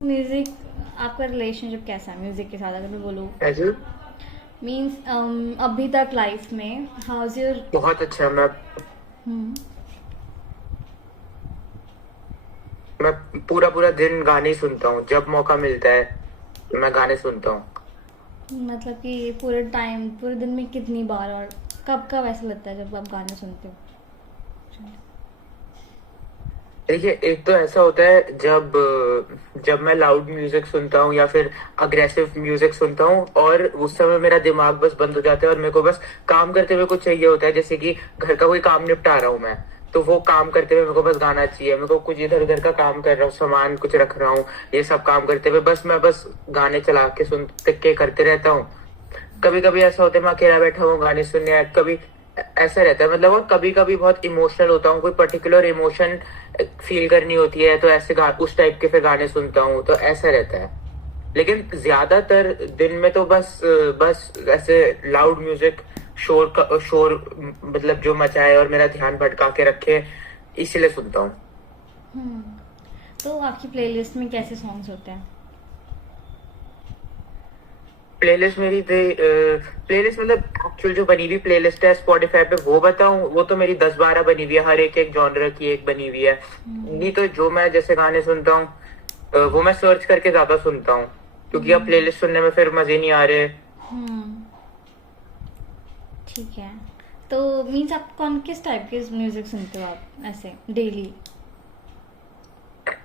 Music, आपका relationship कैसा है म्यूजिक के साथ अगर मैं बोलूँ? ऐसे मीन्स अभी तक लाइफ में हाउ इज योर। बहुत अच्छा। मैं पूरा पूरा दिन गाने ही सुनता हूँ, जब मौका मिलता है तो मैं गाने सुनता हूँ। मतलब कि पूरे टाइम पूरे दिन में कितनी बार और कब कब ऐसा लगता है जब आप गाने सुनते हो? देखिए, एक तो ऐसा होता है जब जब मैं लाउड म्यूजिक सुनता हूँ या फिर अग्रेसिव म्यूजिक सुनता हूँ, और उस समय मेरा दिमाग बस बंद हो जाता है और मेरे को बस काम करते हुए कुछ चाहिए होता है, जैसे कि घर का कोई काम निपटा रहा हूँ मैं, तो वो काम करते हुए मेरे को बस गाना चाहिए। मेरे को कुछ इधर उधर का काम कर रहा हूँ, सामान कुछ रख रहा हूँ, ये सब काम करते हुए बस गाने चला के सुनते के करते रहता हूँ। कभी कभी ऐसा होता है मैं अकेला बैठा हूँ गाने सुनने, या कभी ऐसा रहता है मतलब। और कभी कभी बहुत इमोशनल होता हूँ, कोई पर्टिकुलर इमोशन फील करनी होती है, तो ऐसे उस टाइप के फिर गाने सुनता हूँ, तो ऐसा रहता है। लेकिन ज्यादातर दिन में तो बस ऐसे लाउड म्यूजिक, शोर मतलब जो मचाए और मेरा ध्यान भटका के रखे, इसलिए सुनता हूँ। तो आपकी प्लेलिस्ट में कैसे सॉन्ग्स होते हैं? प्लेलिस्ट मेरी प्लेलिस्ट मतलब एक्चुअल जो बनी हुई प्लेलिस्ट है स्पॉटिफाई पे, वो बताऊं, वो तो मेरी 10-12 बनी हुई है, हर एक एक जॉनर की एक बनी हुई है। नहीं तो जो मैं जैसे गाने सुनता हूँ, वो मैं सर्च करके ज्यादा सुनता हूँ, क्योंकि अब प्लेलिस्ट सुनने में फिर मजे नहीं आ रहे। ठीक है। तो मीन्स आप कौन किस टाइप के म्यूजिक सुनते हो आप ऐसे डेली?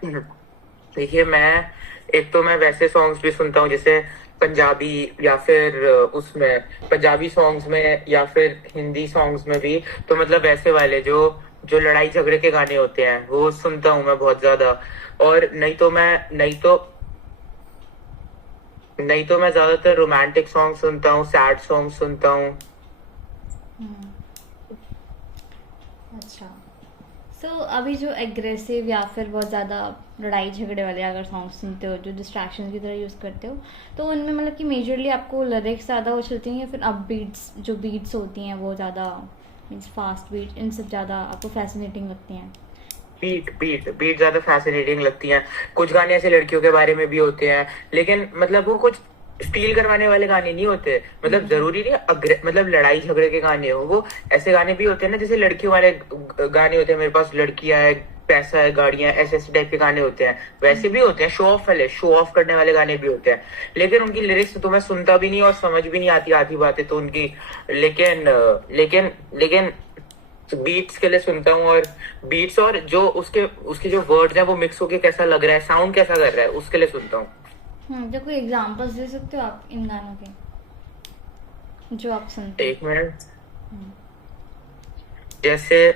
देखिए, मैं एक तो मैं वैसे सॉन्ग्स भी सुनता हूँ, जैसे पंजाबी, या फिर उसमें पंजाबी सॉन्ग्स में या फिर हिंदी सॉन्ग्स में भी, तो मतलब वैसे वाले जो जो लड़ाई झगड़े के गाने होते हैं वो सुनता हूँ मैं बहुत ज्यादा। और नहीं तो मैं ज्यादातर रोमांटिक सॉन्ग सुनता हूँ, सैड सॉन्ग सुनता हूँ। अच्छा। सो अभी जो एग्रेसिव या फिर बहुत ज़्यादा लड़ाई झगड़े वाले अगर सॉन्ग्स सुनते हो जो डिस्ट्रैक्शन की तरह यूज़ करते हो, तो उनमें मतलब कि मेजरली आपको लिरिक्स ज़्यादा वो चलती हैं या फिर अप बीट्स जो बीट्स होती हैं वो ज़्यादा, मीन्स फास्ट बीट, इन सब ज़्यादा आपको फैसिनेटिंग लगती हैं? बीट बीट बीट ज्यादा फैसिनेटिंग लगती हैं। कुछ गाने ऐसे लड़कियों के बारे में भी होते हैं, लेकिन मतलब वो कुछ फील करवाने वाले गाने नहीं होते। मतलब जरूरी नहीं मतलब लड़ाई झगड़े के गाने हो वो। ऐसे गाने भी होते हैं ना, जैसे लड़कियों वाले गाने होते हैं, मेरे पास लड़कियां है, पैसा है, गाड़ियां, ऐसे ऐसे टाइप के गाने होते हैं। वैसे भी होते हैं शो ऑफ करने वाले गाने भी होते हैं, लेकिन उनकी लिरिक्स तो मैं सुनता भी नहीं और समझ भी नहीं आती आधी बातें तो उनकी। लेकिन लेकिन बीट्स के लिए सुनता हूँ, और बीट्स और जो उसके उसके जो वर्ड्स हैं वो मिक्स होके कैसा लग रहा है, साउंड कैसा कर रहा है, उसके लिए सुनता हूँ। तो कोई एग्जांपल्स दे सकते हो आप इन गानों के जो आप सुनते हो? एक मिनट। जैसे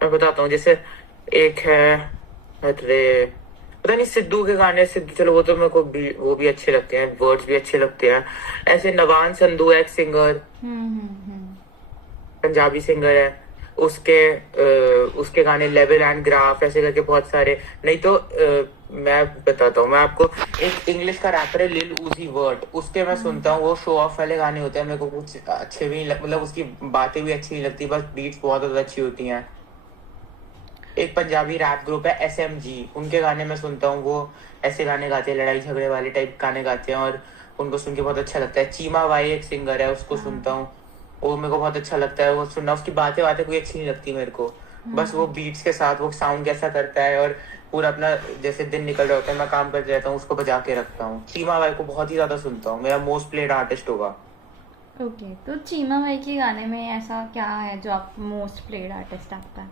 मैं बताता हूँ, जैसे एक है, अरे पता नहीं, सिद्धू के गाने, सिद्धू, चलो वो तो मेरे को भी वो भी अच्छे लगते हैं, वर्ड्स भी अच्छे लगते हैं। ऐसे नवान संधू है एक सिंगर, पंजाबी सिंगर है, उसके गाने लेवल एंड ग्राफ ऐसे करके बहुत सारे। नहीं तो मैं बताता हूँ मैं आपको, एक इंग्लिश का रैपर है लिल उजी वर्ट, उसके मैं सुनता हूँ। वो शो ऑफ वाले गाने होते हैं, मेरे को कुछ अच्छे भी नहीं मतलब उसकी बातें भी अच्छी नहीं लगती, बस बीट्स बहुत ज्यादा अच्छी होती हैं। एक पंजाबी रैप ग्रुप है SMG, उनके गाने मैं सुनता हूँ। वो ऐसे गाने गाते हैं, लड़ाई झगड़े वाले टाइप गाने गाते हैं, और उनको सुन के बहुत अच्छा लगता है। चीमा वाई एक सिंगर है, उसको सुनता हूँ, वो मेरे को बहुत अच्छा लगता है वो सुनना। उसकी बातें बातें कोई अच्छी नहीं लगती मेरे को, बस वो बीट्स के साथ वो साउंड कैसा करता है, और पूरा अपना जैसे दिन निकल रहा होता है, मैं काम करते रहता हूँ, उसको बजा के रखता हूँ। चीमा वाई को बहुत ही ज्यादा सुनता हूँ, मेरा मोस्ट प्लेड आर्टिस्ट होगा। ओके, तो चीमा भाई के गाने में ऐसा क्या है जो आप मोस्ट प्लेड आर्टिस्ट आपका है?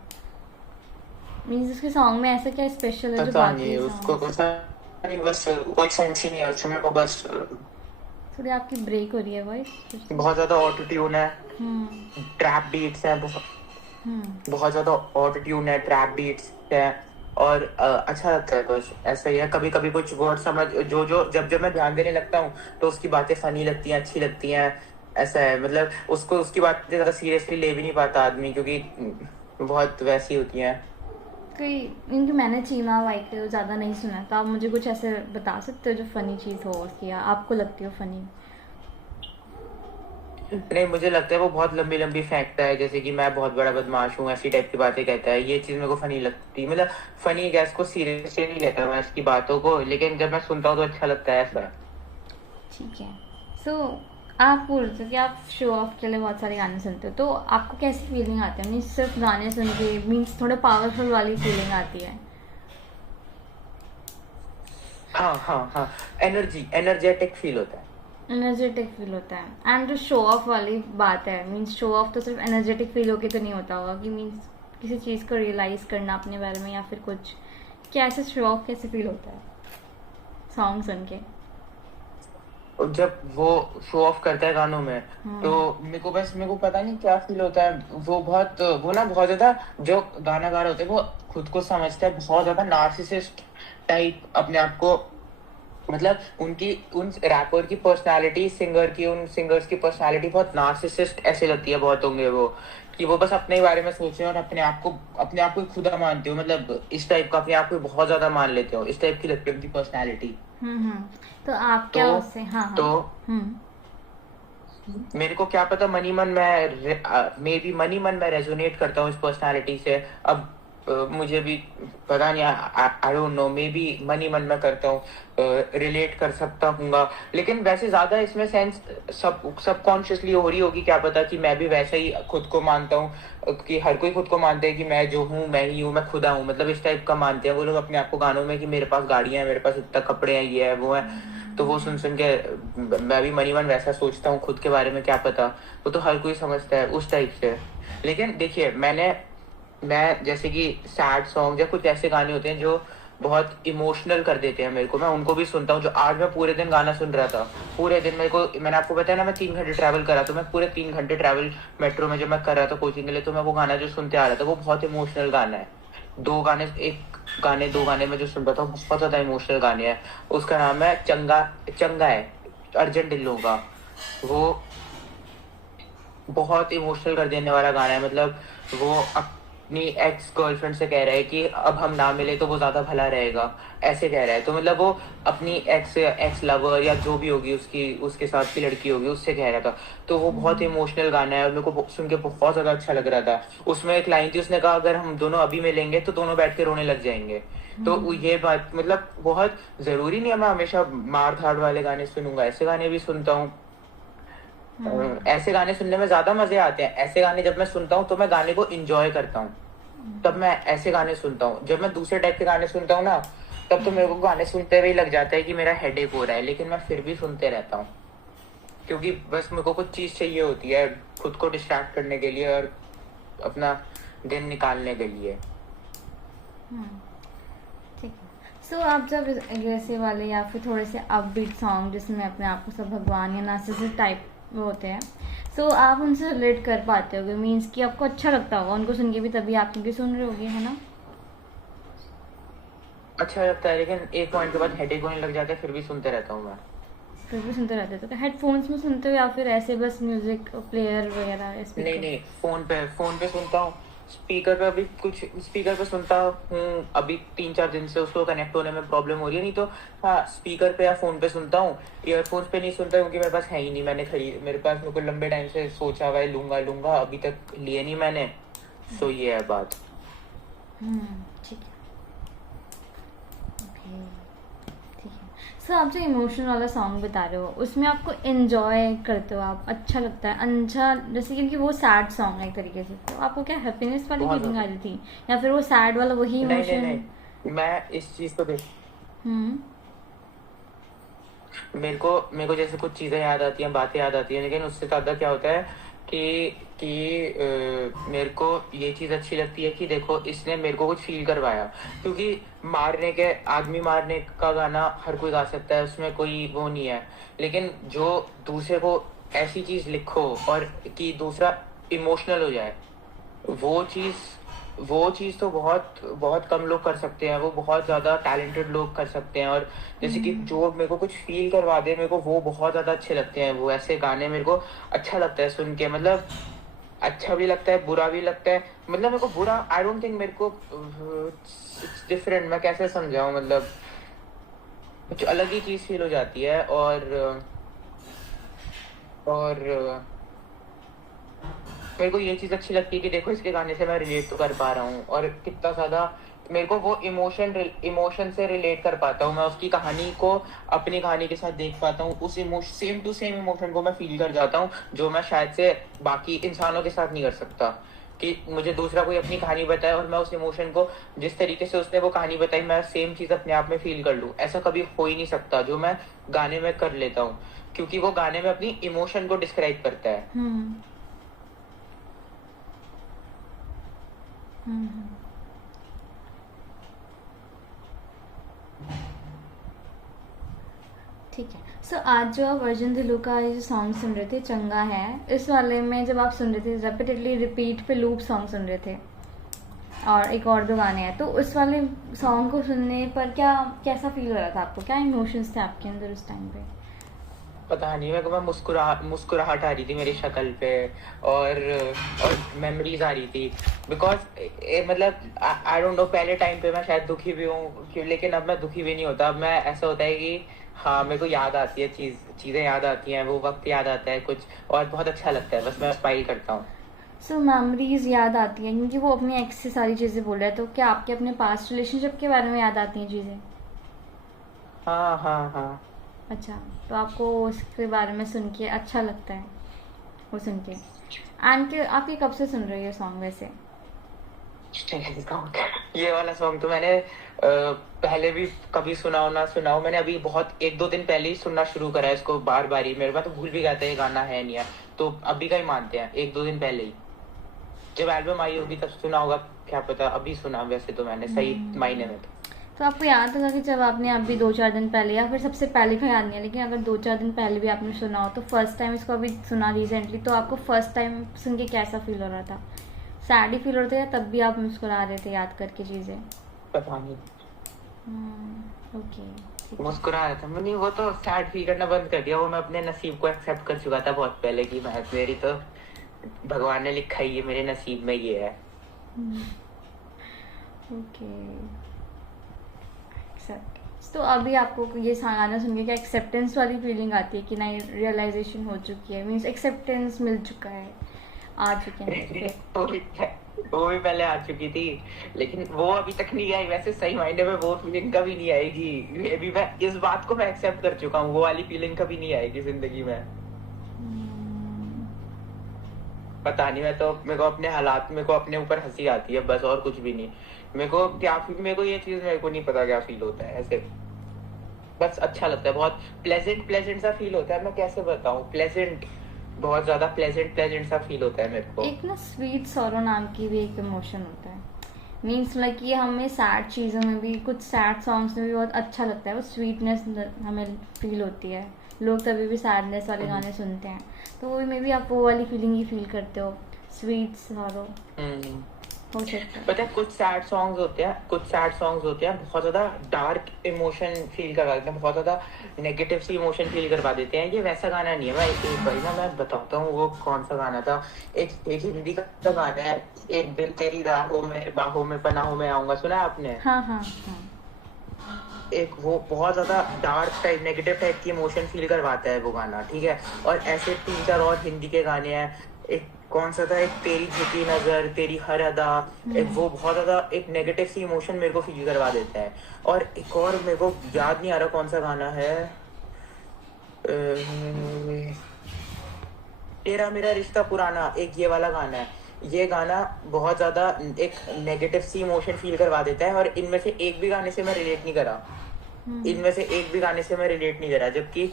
मीन्स उसके सॉन्ग में ऐसा क्या स्पेशल है जो पता नहीं बाकी उसको सॉन्ग्स? कुछ नहीं, बस कोई सेंस ही नहीं है उसमें, मेरे को बस थोड़ी आपकी ब्रेक हो रही है वॉइस फिर से। बहुत ज्यादा ऑटो ट्यून है, हम्म। ट्रैप बीट्स हैं, हम्म। बहुत ज्यादा ऑटो ट्यून है, ट्रैप बीट्स है। और अच्छा लगता है, बस ऐसा ही है। कभी कभी कुछ वर्ड समझ जो जो जब जब मैं ध्यान देने लगता हूँ, तो उसकी बातें फनी लगती हैं, अच्छी लगती हैं। ऐसा है, मतलब उसको उसकी बातें ज्यादा सीरियसली ले भी नहीं पाता आदमी, क्योंकि बहुत वैसी होती हैं। कोई, इनकी मैंने चीमा भाई को ज़्यादा नहीं सुना, तो आप मुझे कुछ ऐसे बता सकते हो जो फ़नी चीज़ हो उसकी या आपको लगती हो फ़नी? नहीं, मुझे लगता है वो बहुत लंबी लंबी फेंकता है, जैसे कि मैं बहुत बड़ा बदमाश हूँ, ऐसी टाइप की बातें कहता है। ये चीज मेरे को फनी लगती, मतलब फनी गैस को सीरियसली नहीं लेता मैं इसकी बातों को, लेकिन जब मैं सुनता हूँ तो अच्छा लगता है ऐसा। ठीक है। सो आप बोल रहे थे कि आप शो ऑफ के लिए बहुत सारे गाने सुनते हो, तो आपको कैसी फीलिंग आती है? मीन्स सिर्फ गाने सुन के, मीन्स थोड़े पावरफुल वाली फीलिंग आती है? हाँ हाँ हाँ, एनर्जेटिक फील होता है। एनर्जेटिक फील होता है। एंड जो शो ऑफ वाली बात है, मीन्स शो ऑफ तो सिर्फ एनर्जेटिक फील होके तो नहीं होता होगा, कि मीन्स किसी चीज़ को रियलाइज करना अपने बारे में या फिर कुछ, क्या ऐसे शो ऑफ कैसे फील होता है सॉन्ग सुन के? और जब वो शो ऑफ करता है गानों में, तो मेरे को पता नहीं क्या फील होता है। वो ना बहुत ज्यादा, जो गाना गा रहे होते हैं वो खुद को समझता है बहुत ज्यादा नार्सिसिस्ट टाइप अपने आप को, मतलब उनकी उन रैपर की पर्सनालिटी, उन सिंगर्स की पर्सनालिटी बहुत नार्सिसिस्ट ऐसे लगती है बहुत होंगे वो, कि वो बस अपने ही बारे में सोच रहे हैं और अपने आप को ही खुदा मानते हो, मतलब इस टाइप का अपने आप को बहुत ज्यादा मान लेते हो, इस टाइप की लगती है उनकी पर्सनालिटी। हम्म। तो आप क्या तो उससे, हाँ हाँ। तो हम्म। मेरे को क्या पता, मनी मन मैं रेजोनेट करता हूँ इस पर्सनालिटी से। अब मुझे भी पता नहीं, I don't know, may be money मन में करता हूँ, रिलेट कर सकता हूँगा। लेकिन वैसे ज्यादा इसमें सेंस सबकॉन्शियसली हो रही होगी, क्या पता कि मैं भी वैसा ही खुद को मानता हूँ, कि हर कोई खुद को मानते हैं कि मैं जो हूँ मैं ही हूँ, मैं खुदा हूँ, मतलब इस टाइप का मानते हैं वो लोग अपने आप को गानों में, कि मेरे पास गाड़ियां हैं, मेरे पास इतना कपड़े हैं, ये है वो है। तो वो सुन सुन के मैं भी मनी मन वैसा सोचता हूँ खुद के बारे में, क्या पता। वो तो हर कोई समझता है उस टाइप से। लेकिन देखिए, मैं जैसे कि सैड सॉन्ग या कुछ ऐसे गाने होते हैं जो बहुत इमोशनल कर देते हैं मेरे को, मैं उनको भी सुनता हूँ। जो आज मैं पूरे दिन गाना सुन रहा था, पूरे दिन मैंने आपको बताया ना, मैं 3 घंटे ट्रैवल करा, तो मैं पूरे 3 घंटे ट्रैवल मेट्रो में जब मैं कर रहा था कोचिंग के लिए, तो मैं वो गाना जो सुनते आ रहा था वो बहुत इमोशनल गाना है। दो गाने में जो सुन रहा था बहुत ज्यादा इमोशनल गाने हैं। उसका नाम है चंगा, चंगा है, अर्जेंट ढिल्लों का। वो बहुत इमोशनल कर देने वाला गाना है, मतलब वो अपनी एक्स गर्लफ्रेंड से कह रहा है कि अब हम ना मिले तो वो ज्यादा भला रहेगा, ऐसे कह रहा है। तो मतलब वो अपनी एक्स लवर या जो भी होगी उसकी, उसके साथ की लड़की होगी, उससे कह रहा था। तो वो बहुत इमोशनल गाना है और मेरे को सुन के बहुत ज्यादा अच्छा लग रहा था। उसमें एक लाइन थी, उसने कहा अगर हम दोनों अभी मिलेंगे तो दोनों बैठ के रोने लग जाएंगे। तो ये बात, मतलब बहुत जरूरी नहीं है मैं हमेशा मार धाड़ वाले गाने सुनूंगा, ऐसे गाने भी सुनता हूँ। ऐसे गाने सुनने में ज्यादा मजे आते हैं। ऐसे गाने जब मैं सुनता हूँ तो मैं गाने को इंजॉय करता हूँ, तब मैं ऐसे गाने सुनता हूँ। जब मैं दूसरे टाइप के गाने सुनता हूँ ना, तब तो मेरे को गाने सुनते हुए ही लग जाता है कि मेरा हेडेक हो रहा है, लेकिन मैं फिर भी सुनते रहता हूँ, क्योंकि बस मेरे को कुछ चीज चाहिए होती है खुद को डिस्ट्रैक्ट करने के लिए और अपना दिन निकालने के लिए। ठीक है। सो आप जब एग्रेसिव वाले या फिर थोड़े से अपबीट सॉन्ग जिसमें अपने आप को सब भगवान या नार्सिसिस्ट टाइप वो होते हैं, सो आप उनसे रिलेट कर पाते होगे, मीन्स कि आपको अच्छा लगता होगा उनको सुन के भी, तभी आप उनकी सुन रहे होगे, है ना? अच्छा लगता है, लेकिन एक पॉइंट के बाद हेडेक होने लग जाता है, फिर भी सुनते रहता हूँ मैं। फिर भी सुनते रहते हो तो हेडफोन्स में सुनते हो या फिर ऐसे बस म्यूजिक प्लेयर वगैरह नहीं स्पीकर? नहीं, फोन पे सुनता हूँ। स्पीकर पे सुनता हूँ, अभी 3-4 दिन से उसको कनेक्ट होने में प्रॉब्लम हो रही है, नहीं तो हाँ स्पीकर पे या फोन पे सुनता हूँ। ईयरफोन्स पे नहीं सुनता क्योंकि मेरे पास है ही नहीं, मेरे पास, मेरे को लंबे टाइम से सोचा हुआ है लूंगा लूंगा, अभी तक लिए नहीं मैंने। सो ये है बात। ठीक है। ओके, ठीक है। सर आप जो इमोशनल वाला सॉन्ग बता रहे हो उसमें आपको एंजॉय करते हो आप, अच्छा लगता है, अच्छा, जैसे क्योंकि वो सैड सॉन्ग है एक तरीके से, तो आपको क्या हैप्पीनेस वाली बहुत फीलिंग आ ज्यादा। रही थी या फिर वो सैड वाला वही नहीं नहीं इमोशन? नहीं, मैं इस चीज को देख, हम्म। मेरे को जैसे कुछ चीजें याद आती हैं, बातें याद आती हैं, लेकिन उससे ज्यादा क्या होता है मेरे को ये चीज अच्छी लगती है कि देखो इसने मेरे को कुछ फील करवाया। क्योंकि आदमी मारने का गाना हर कोई गा सकता है, उसमें कोई वो नहीं है। लेकिन जो दूसरे को ऐसी चीज लिखो और कि दूसरा इमोशनल हो जाए, वो चीज वो चीज तो बहुत बहुत कम लोग कर सकते हैं, वो बहुत ज्यादा टैलेंटेड लोग कर सकते हैं। और जैसे कि जो मेरे को कुछ फील करवा दे, मेरे को वो बहुत ज्यादा अच्छे लगते हैं। वो ऐसे गाने मेरे को अच्छा लगता है सुन के, मतलब अच्छा भी लगता है, बुरा भी लगता है। मतलब मेरे को बुरा, आई डोंट थिंक, मेरे को डिफरेंट, मैं कैसे समझाऊं, मतलब कुछ अलग ही चीज फील हो जाती है। और मेरे को ये चीज अच्छी लगती है कि देखो इसके गाने से मैं रिलेट तो कर पा रहा हूँ, और कितना ज्यादा मेरे को वो इमोशन से रिलेट कर पाता हूँ, मैं उसकी कहानी को अपनी कहानी के साथ देख पाता हूँ, उस emotion same to same emotion को मैं फील कर जाता हूँ, जो मैं शायद से बाकी इंसानों के साथ नहीं कर सकता। कि मुझे दूसरा कोई अपनी कहानी बताए और मैं उस इमोशन को, जिस तरीके से उसने वो कहानी बताई, मैं सेम चीज अपने आप में फील कर लूँ, ऐसा कभी हो ही नहीं सकता जो मैं गाने में कर लेता हूँ, क्योंकि वो गाने में अपनी इमोशन को डिस्क्राइब करता है। हम्म। हम्म। ठीक है। सो आज जो आप अर्जुन धिल्लो का ये जो सॉन्ग सुन रहे थे चंगा है, इस वाले में जब आप सुन रहे थे रेपिटेडली रिपीट पे लूप सॉन्ग सुन रहे थे, और एक और दो गाने हैं, तो उस वाले सॉन्ग को सुनने पर क्या कैसा फील हो रहा था आपको, क्या इमोशंस थे आपके अंदर उस टाइम पे? पता नहीं, मेरे को मैं मुस्कुराहट आ रही थी मेरी शक्ल पे, और और मेमोरीज आ रही थी, बिकॉज मतलब आई डोंट नो, पहले टाइम पे मैं शायद दुखी भी हूँ, लेकिन अब मैं दुखी भी नहीं होता, अब मैं ऐसा होता है कि हाँ मेरे को याद आती है, चीजें याद आती हैं, वो वक्त याद आता है कुछ, और बहुत अच्छा लगता है, बस मैं स्माइल करता हूँ। सो मेमोरीज याद आती हैं क्योंकि वो अपने एक्स से सारी चीज़ें बोल रहा है, तो क्या आपके अपने पास्ट रिलेशनशिप के बारे में याद आती हैं चीज़ें? हाँ हाँ हाँ। अच्छा, तो आपको उसके बारे में सुन के अच्छा लगता है वो सुन के। एंड के आप ये कब से सुन रहे हो ये सॉन्ग वैसे? ये वाला सॉन्ग तो मैंने पहले भी कभी सुना हो ना सुना हो, मैंने अभी बहुत 1-2 दिन पहले ही सुनना शुरू करा है इसको बार बार ही, मेरे पास तो भूल भी गया था ये गाना है नहीं है, तो अभी का ही मानते हैं, 1-2 दिन पहले ही जब एल्बम आई होगी तब सुना होगा, क्या पता अभी सुना, वैसे तो मैंने सही मायने में तो आपको याद होगा कि जब आपने अभी 2-4 दिन पहले, या फिर सबसे पहले का याद नहीं है, लेकिन अगर 2-4 दिन पहले भी आपने सुना हो, तो फर्स्ट टाइम इसको अभी सुना रिसेंटली, तो आपको फर्स्ट टाइम सुन के कैसा फील हो रहा था? सैड ही फील हो रहा था या तब भी आप मुस्कुरा रहे थे याद करके चीज़ें? पता नहीं, ओके, ठीक है। मुस्कुरा रहा था मैंने, वो तो सैड फील करना बंद कर दिया, वो मैं अपने नसीब को एक्सेप्ट कर चुका था बहुत पहले, कि मैं मेरी तो भगवान ने लिखा ही है, मेरे नसीब में ये है। Okay, accept. तो अभी आपको ये गाना सुन के क्या एक्सेप्टेंस वाली फीलिंग आती है कि नहीं, रियलाइजेशन हो चुकी है, मीन्स एक्सेप्टेंस मिल चुका है, आ चुके हैं फिर? वो भी पहले आ चुकी थी, लेकिन वो अभी तक नहीं आई, वैसे सही मायने में वो फीलिंग कभी नहीं आएगी, अभी मैं इस बात को मैं एक्सेप्ट कर चुका हूँ, वो वाली फीलिंग कभी नहीं आएगी जिंदगी में। पता नहीं, मैं तो, मेरे को अपने हालात, मेरे को अपने ऊपर हंसी आती है बस, और कुछ भी नहीं। मेरे को ये चीज, मेरे को नहीं पता क्या फील होता है ऐसे, बस अच्छा लगता है, बहुत प्लेजेंट प्लेजेंट सा फील होता है, मैं कैसे बताऊं, प्लेजेंट, बहुत ज्यादा प्लेजेंट प्लेजेंट सा फील होता है मेरे को। एक ना स्वीट सॉरो नाम की भी एक इमोशन होता है, मीन्स लाइक ये हमें सैड चीज़ों में भी, कुछ सैड सॉन्ग्स में भी बहुत अच्छा लगता है, वो स्वीटनेस हमें फील होती है, लोग तभी भी सैडनेस वाले गाने सुनते हैं, तो वो मे भी आप वो वाली फीलिंग ही फील करते हो, स्वीट सॉरो हो सकता है। पता है, कुछ सैड सॉन्ग्स होते हैं बहुत ज्यादा डार्क इमोशन फील करवा देते हैं, बहुत ज्यादा नेगेटिव सी इमोशन फील करवा देते हैं, ये वैसा गाना नहीं है। मैं एक बार ना मैं बताता हूँ वो कौन सा गाना था, एक हिंदी का गाना है, एक दिल तेरी बाहों में पनाहों में आऊंगा, सुना है आपने? हाँ हाँ हाँ। एक वो बहुत ज्यादा डार्क टाइप, नेगेटिव टाइप की इमोशन फील करवाता है वो गाना, ठीक है। और ऐसे 3-4 और हिंदी के गाने हैं, एक कौन सा था, एक तेरी झुकी नजर, तेरी हर अदा, एक वो बहुत ज्यादा एक नेगेटिव सी इमोशन मेरे को फील करवा देता है। और एक और मेरे को याद नहीं आ रहा कौन सा गाना है, तेरा मेरा रिश्ता पुराना, एक ये वाला गाना है, ये गाना बहुत ज्यादा एक नेगेटिव सी इमोशन फील करवा देता है, और इनमें से एक भी गाने से मैं रिलेट नहीं करा, जबकि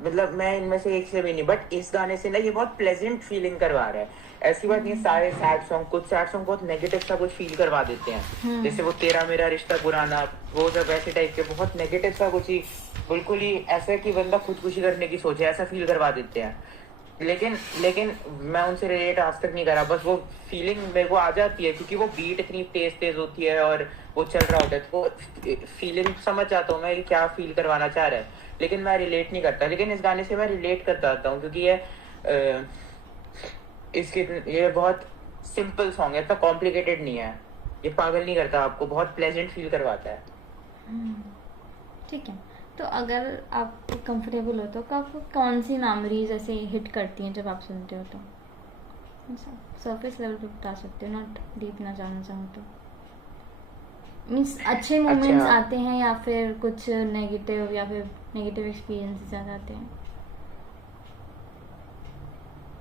मतलब मैं इनमें से एक से भी नहीं, बट इस गाने से ना ये बहुत प्लेजेंट फीलिंग करवा रहा है। ऐसी बात नहीं है, सारे सैड सॉन्ग, कुछ सैड सॉन्ग बहुत नेगेटिव सा कुछ फील करवा देते हैं, जैसे वो तेरा मेरा रिश्ता पुराना, वो सब ऐसे टाइप के बहुत नेगेटिव सा कुछ ही, बिल्कुल ही ऐसा कि बंदा खुदकुशी करने की सोचे, ऐसा फील करवा देते हैं। लेकिन मैं उनसे रिलेट आज तक नहीं करा, बस वो फीलिंग मेरे को आ जाती है, क्योंकि वो बीट इतनी तेज तेज होती है और वो चल रहा होता है, तो फीलिंग समझ जाता हूँ मैं कि क्या फील करवाना चाह रहा है, लेकिन मैं रिलेट नहीं करता। लेकिन इस गाने से मैं रिलेट कर पाता हूँ, क्योंकि ये बहुत सिंपल सॉन्ग है, इतना कॉम्प्लिकेटेड नहीं है, ये पागल नहीं करता आपको, बहुत प्लेजेंट फील करवाता है। ठीक है। तो अगर आप कंफर्टेबल हो तो आपको कौन सी मेमोरीज ऐसे हिट करती हैं जब आप सुनते हो तो? सरफेस लेवल पे बता सकते हो, नॉट डीप ना जाना चाहो तो। मीन्स अच्छे अच्छा, मोमेंट्स आते हैं या फिर कुछ नेगेटिव, या फिर नेगेटिव एक्सपीरियंस ज़्यादा आते हैं?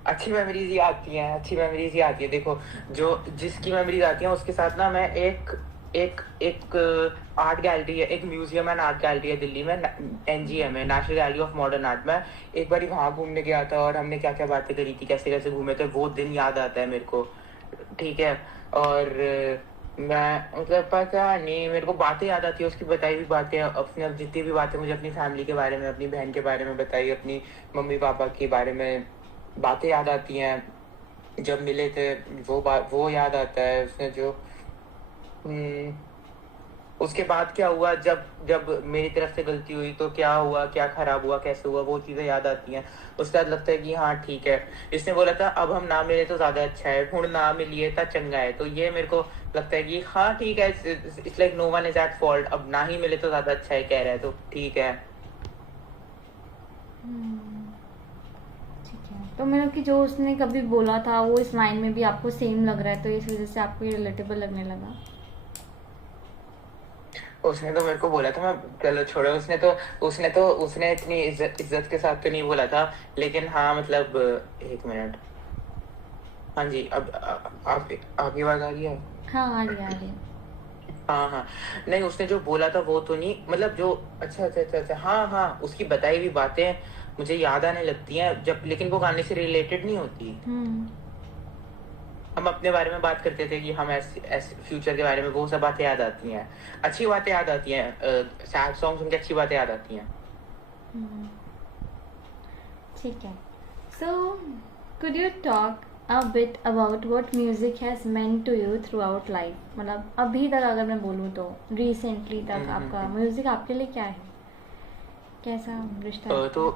अच्छी मेमोरीज ही आती हैं, अच्छी मेमोरीज ही आती है। देखो, जो जिसकी मेमोरीज आती हैं उसके साथ ना मैं एक एक एक आर्ट गैलरी है, एक म्यूजियम एंड आर्ट गैलरी है दिल्ली में, एनजीएम है, national gallery of modern art में। एक बार वहां घूमने गया था और हमने क्या क्या बातें करी थी, कैसे कैसे घूमे थे, वो दिन याद आता है मेरे को। ठीक है। और मैं मतलब पता नहीं, मेरे को बातें याद आती है, उसकी बताई हुई बातें, अपने जितनी भी बातें मुझे अपनी फैमिली के बारे में, अपनी बहन के बारे में बताई, अपनी मम्मी पापा के बारे में बातें याद आती हैं। जब मिले थे वो बात, वो याद आता है उसने जो हम्म, उसके बाद क्या हुआ, जब जब मेरी तरफ से गलती हुई तो क्या हुआ, क्या खराब हुआ, कैसे हुआ, वो चीजें याद आती हैं। उसके बाद लगता है कि हाँ ठीक है, इसने बोला था अब हम ना मिले तो ज्यादा अच्छा है, हुण ना मिलिए तो चंगा है। तो ये मेरे को लगता है कि हाँ ठीक है, it's like no one is at fault, अब ना ही मिले तो ज्यादा अच्छा है कह रहा है, तो ठीक है। ठीक है, तो मतलब कि जो उसने कभी बोला था वो इस लाइन में भी आपको सेम लग रहा है, तो इस वजह से आपको ये रिलेटेबल लगने लगा? उसने तो मेरे को बोला था, मैं चलो छोड़ो, उसने इतनी इज्जत इज्जत के साथ तो नहीं बोला था, लेकिन हाँ मतलब, एक मिनट। हाँ जी, अब आप आपकी बात आ रही है। हाँ, आ रही, आ रही। हाँ हाँ, नहीं उसने जो बोला था वो तो नहीं, मतलब जो अच्छा अच्छा अच्छा अच्छा, हाँ हाँ, उसकी बताई हुई बातें मुझे याद आने लगती हैं जब, लेकिन वो गाने से रिलेटेड नहीं होती। हम्म। हम अपने बारे में बात करते थे कि हम ऐसे ऐसे फ्यूचर के बारे में, वो सब बातें याद आती हैं, अच्छी बातें याद आती हैं, सैड सॉन्ग सुन के अच्छी बातें याद आती हैं। हम्म, ठीक है। So could you talk a bit about what music has meant to you throughout life? मतलब अभी तक अगर मैं बोलूँ तो रिसेंटली तक आपका हम्म। म्यूजिक आपके लिए क्या है, कैसा रिश्ता है आपका?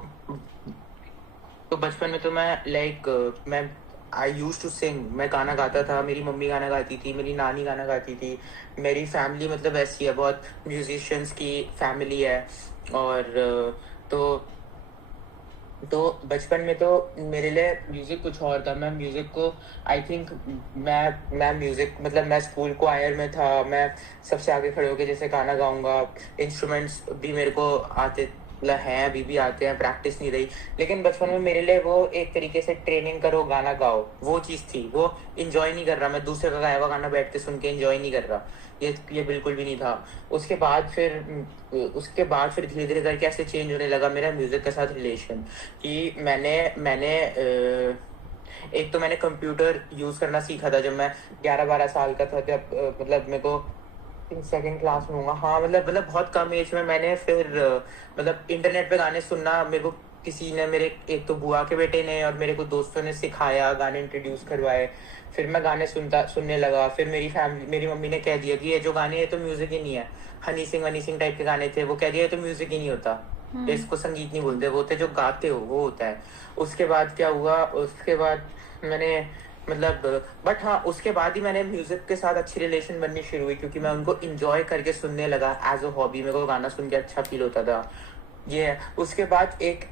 तो बचपन में तो मैं आई यूज टू सिंग, मैं गाना गाता था, मेरी मम्मी गाना गाती थी, मेरी नानी गाना गाती थी, मेरी फैमिली मतलब ऐसी है, बहुत म्यूजिशियंस की फैमिली है। और तो तो बचपन में तो मेरे लिए म्यूजिक कुछ और था, मैं म्यूजिक को आई थिंक, मैं म्यूजिक मतलब मैं स्कूल को आयर में था, मैं सबसे आगे खड़े होके जैसे गाना गाऊंगा। इंस्ट्रूमेंट्स भी मेरे को आते, मतलब हैं, अभी भी आते हैं, प्रैक्टिस नहीं रही। लेकिन बचपन में मेरे लिए वो एक तरीके से ट्रेनिंग करो, गाना गाओ, वो चीज थी, वो इंजॉय नहीं कर रहा मैं, दूसरे का गाया हुआ गाना बैठ के सुन के इंजॉय नहीं कर रहा, ये बिल्कुल भी नहीं था। उसके बाद फिर धीरे धीरे करके ऐसे चेंज होने लगा मेरा म्यूजिक के साथ रिलेशन, कि मैंने मैंने एक तो मैंने कंप्यूटर यूज करना सीखा था जब मैं 11-12 साल का था, जब मतलब मेरे को सेकंड क्लास में हूँ, हाँ मतलब बहुत कम एज में मैंने फिर मतलब इंटरनेट पे गाने सुनना, मेरे को किसी ने, मेरे एक तो बुआ के बेटे ने और मेरे को दोस्तों ने सिखाया, गाने इंट्रोड्यूस करवाए। फिर मैं गाने सुनने लगा, फिर मेरी मम्मी ने कह दिया कि ये जो गाने, ये तो म्यूजिक ही नहीं है, हनी सिंह टाइप के गाने थे, वो कह दिया ये तो म्यूजिक ही नहीं होता, हम्म। इसको संगीत नहीं बोलते, वो होते जो गाते हो वो होता है। उसके बाद क्या हुआ, उसके बाद मैंने मतलब, बट हाँ उसके बाद ही मैंने म्यूजिक के साथ अच्छी रिलेशन बननी शुरू हुई, क्योंकि मैं उनको इंजॉय करके सुनने लगा एज अ हॉबी, मेरे को गाना सुन के अच्छा फील होता था। ये है। उसके बाद एक,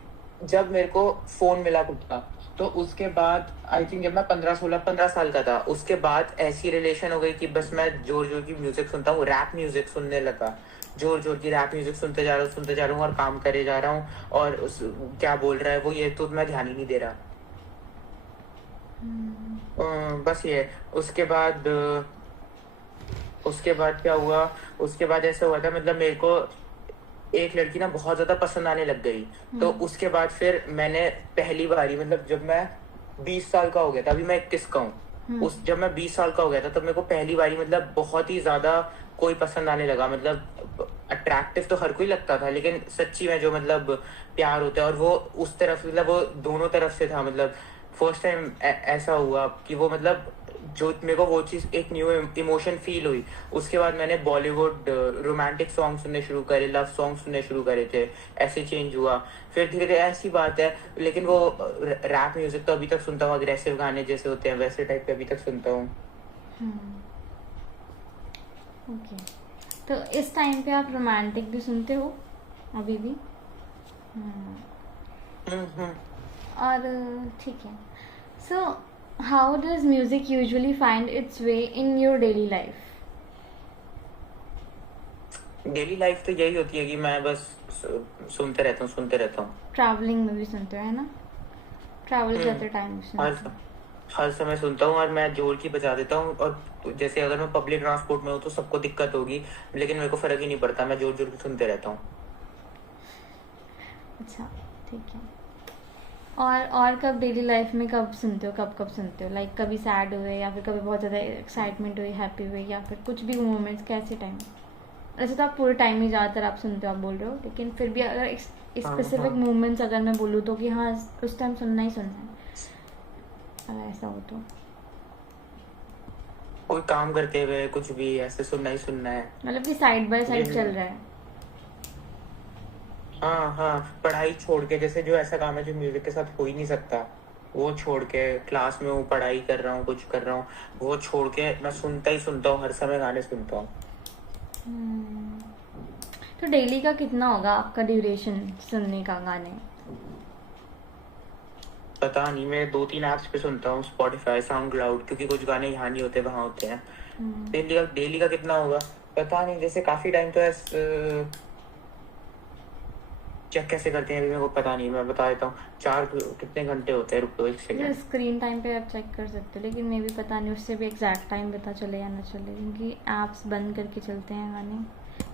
जब मेरे को फोन मिला खुद का, तो उसके बाद आई थिंक जब मैं 15 साल का था, उसके बाद ऐसी रिलेशन हो गई कि बस मैं जोर जोर की म्यूजिक सुनता हूँ, रैप म्यूजिक सुनने लगा, जोर जोर की रैप म्यूजिक सुनते जा रहा हूँ और काम करे जा रहा हूँ, और क्या बोल रहा है वो, ये तो मैं ध्यान ही नहीं दे रहा। बस ये है। उसके बाद क्या हुआ, उसके बाद ऐसा हुआ था, मतलब मेरे को एक लड़की ना बहुत ज्यादा पसंद आने लग गई। तो उसके बाद फिर मैंने पहली बारी, मतलब जब मैं 20 साल का हो गया था, अभी मैं 21 का हूँ, उस जब मैं 20 साल का हो गया था तब मेरे को पहली बारी मतलब बहुत ही ज्यादा कोई पसंद आने लगा, मतलब अट्रैक्टिव तो हर कोई लगता था, लेकिन सच्ची में जो मतलब प्यार होता है, और वो उस तरफ, मतलब वो दोनों तरफ से था, मतलब फर्स्ट टाइम ऐसा हुआ कि वो मतलब, जो मेरे को वो चीज एक न्यू इमोशन फील हुई। उसके बाद मैंने बॉलीवुड रोमांटिक सॉन्ग सुनने शुरू करे, लव सॉन्ग सुनने शुरू करे थे, ऐसे चेंज हुआ। फिर धीरे धीरे ऐसी बात है, लेकिन वो रैप म्यूजिक तो अभी तक सुनता हूँ, अग्रेसिव गाने जैसे होते हैं वैसे टाइप के अभी तक सुनता हूँ। ओके, तो इस टाइम पे आप रोमांटिक भी सुनते हो अभी भी? हम्म। हम्म। और ठीक है। So how does music usually find its way in your daily life? Daily life तो यही होती है कि मैं बस सुनते रहता हूँ। ट्रैवलिंग में भी सुनते हो, है ना? ट्रैवल हम्म। करते टाइम भी हर सुनते हो? हर समय सुनता हूँ, और मैं जोर की बजा देता हूँ। और जैसे अगर मैं पब्लिक ट्रांसपोर्ट में हूँ तो सबको दिक्कत होगी, लेकिन मेरे को फर्क ही नहीं पड़ता, मैं जोर जोर की सुनते रहता हूँ। अच्छा, ठीक है। और कब डेली लाइफ में कब सुनते हो, कब कब सुनते हो? लाइक कभी सैड हुए, या फिर कभी बहुत ज़्यादा एक्साइटमेंट हुई, हैप्पी हुए, या फिर कुछ भी मोमेंट्स, कैसे टाइम? ऐसे तो आप पूरे टाइम ही ज़्यादातर आप सुनते हो, आप बोल रहे हो, लेकिन फिर भी अगर हाँ स्पेसिफिक हाँ। मोमेंट्स अगर मैं बोलूँ तो कि हाँ उस टाइम सुनना ही सुनना है, अगर ऐसा हो तो। कोई काम करते हुए कुछ भी ऐसे सुनना ही सुनना है। मतलब कि साइड बाय साइड चल जिन रहा है। हाँ हाँ, पढ़ाई छोड़ के, जैसे जो ऐसा काम है जो म्यूजिक के साथ हो ही नहीं सकता, वो छोड़ के, क्लास में हूँ, पढ़ाई कर रहा हूँ, कुछ कर रहा हूँ, वो छोड़ के मैं सुनता ही सुनता हूँ, हर समय गाने सुनता हूँ। हम्म, तो डेली का कितना होगा आपका ड्यूरेशन सुनने का गाने? पता नहीं, मैं 2-3 ऐप्स पे सुनता हूँ, स्पॉटिफाई, साउंड क्लाउड, क्योंकि कुछ गाने यहाँ नहीं होते, वहाँ होते हैं। हम्म, डेली का कितना होगा पता नहीं, जैसे काफी टाइम तो चेक कैसे करते हैं अभी मेरे को पता नहीं, मैं बता देता हूँ। कितने घंटे होते हैं, रुको एक जो सेकेंड। स्क्रीन टाइम पे आप चेक कर सकते हो, लेकिन मे भी पता नहीं उससे भी एग्जैक्ट टाइम पता चले या ना चले, क्योंकि ऐप्स बंद करके चलते हैं गाने,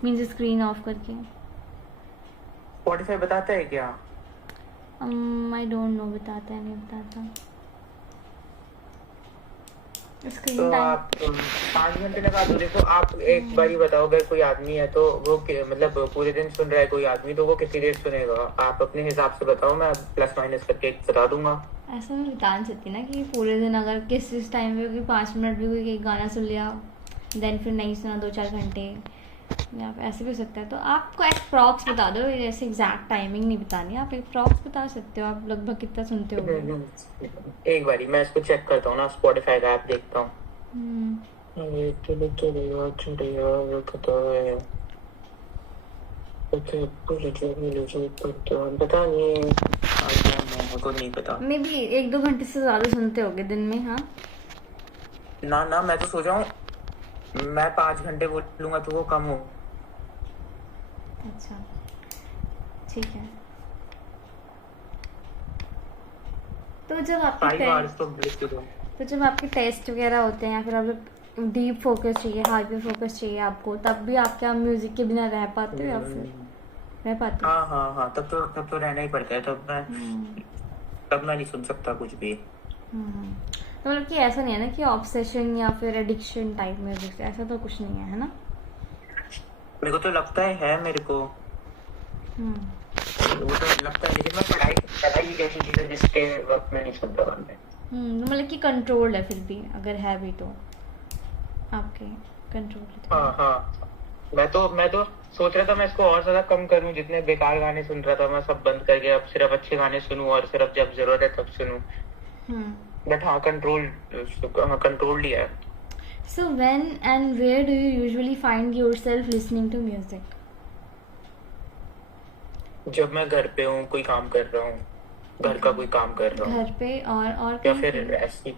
मीन्स स्क्रीन ऑफ करके। स्पॉटिफाई बताता है क्या? आई डोंट नो, बताता है नहीं बताता स्क्रीन तो टाइम। आप 5 घंटे लगा दो। देखो आप एक बारी बताओ, अगर कोई आदमी है तो वो मतलब पूरे दिन सुन रहा है कोई आदमी, तो वो कितनी देर सुनेगा? आप अपने हिसाब से बताओ, मैं प्लस माइनस करके बता दूंगा। ऐसा मैं बता नहीं सकती ना कि पूरे दिन अगर किस टाइम पे कोई 5 मिनट भी कोई एक गाना सुन लिया, देन फिर नहीं सुना 2-4 घंटे, या फिर ऐसे भी हो सकता है। तो आपको अप्रॉक्स बता दो, ऐसे एग्जैक्ट टाइमिंग नहीं बतानी, आप अप्रॉक्स बता सकते हो आप लगभग कितना सुनते होगे। एक बारी मैं इसको चेक करता हूँ ना, स्पॉटिफाई का ऐप देखता हूँ। हम्म, ये चलेगा चलेगा, ये पता है। पता नहीं, मेरे को नहीं पता। मे बी 1-2 घंटे से ज़्यादा सुनते होगे दिन में, हाँ? ना ना, मैं तो सोच रहा हूँ मैं 5 घंटे बोलूंगा तो वो कम हो। अच्छा, ठीक है। तो जब आपके 5 आवर्स टेस्ट तो लिख दो। तो जब आपके टेस्ट वगैरह होते हैं, या फिर आप डीप फोकस चाहिए, हाइपर फोकस चाहिए आपको, तब भी आप क्या म्यूजिक के बिना रह पाते हो, या फिर रह पाते हो? हाँ हाँ हाँ, तब तो रहना ही पड़ता है, हम्म, तब मैं नहीं सुन सकता कुछ भी। तो मतलब कि ऐसा नहीं है ना कि ऑब्सेशन या फिर एडिक्शन टाइप म्यूजिक से, ऐसा तो कुछ नहीं है ना? मेरे को तो लगता है मेरे को हम्म, वो तो लगता है, लेकिन मैं पढ़ाई एक ऐसी चीज है जिसके वक्त में नहीं सुनता गाने। तो मतलब कि कंट्रोल है फिर भी, अगर है भी तो आपके कंट्रोल है हाँ थोड़ा। हाँ, मैं तो सोच रहा था मैं इसको और ज्यादा कम करूं, जितने बेकार गाने सुन रहा था मैं सब बंद करके अब सिर्फ अच्छे गाने सुनूं, और सिर्फ जब जरूरत है तब सुनूं। हम्म, बट हाँ, कंट्रोल लिया है। So when and where do you usually find yourself listening to music? जब मैं घर पे हूँ, कोई काम कर रहा हूँ, घर का कोई काम कर रहा हूँ, घर पे और या कहीं फिर पे? ऐसी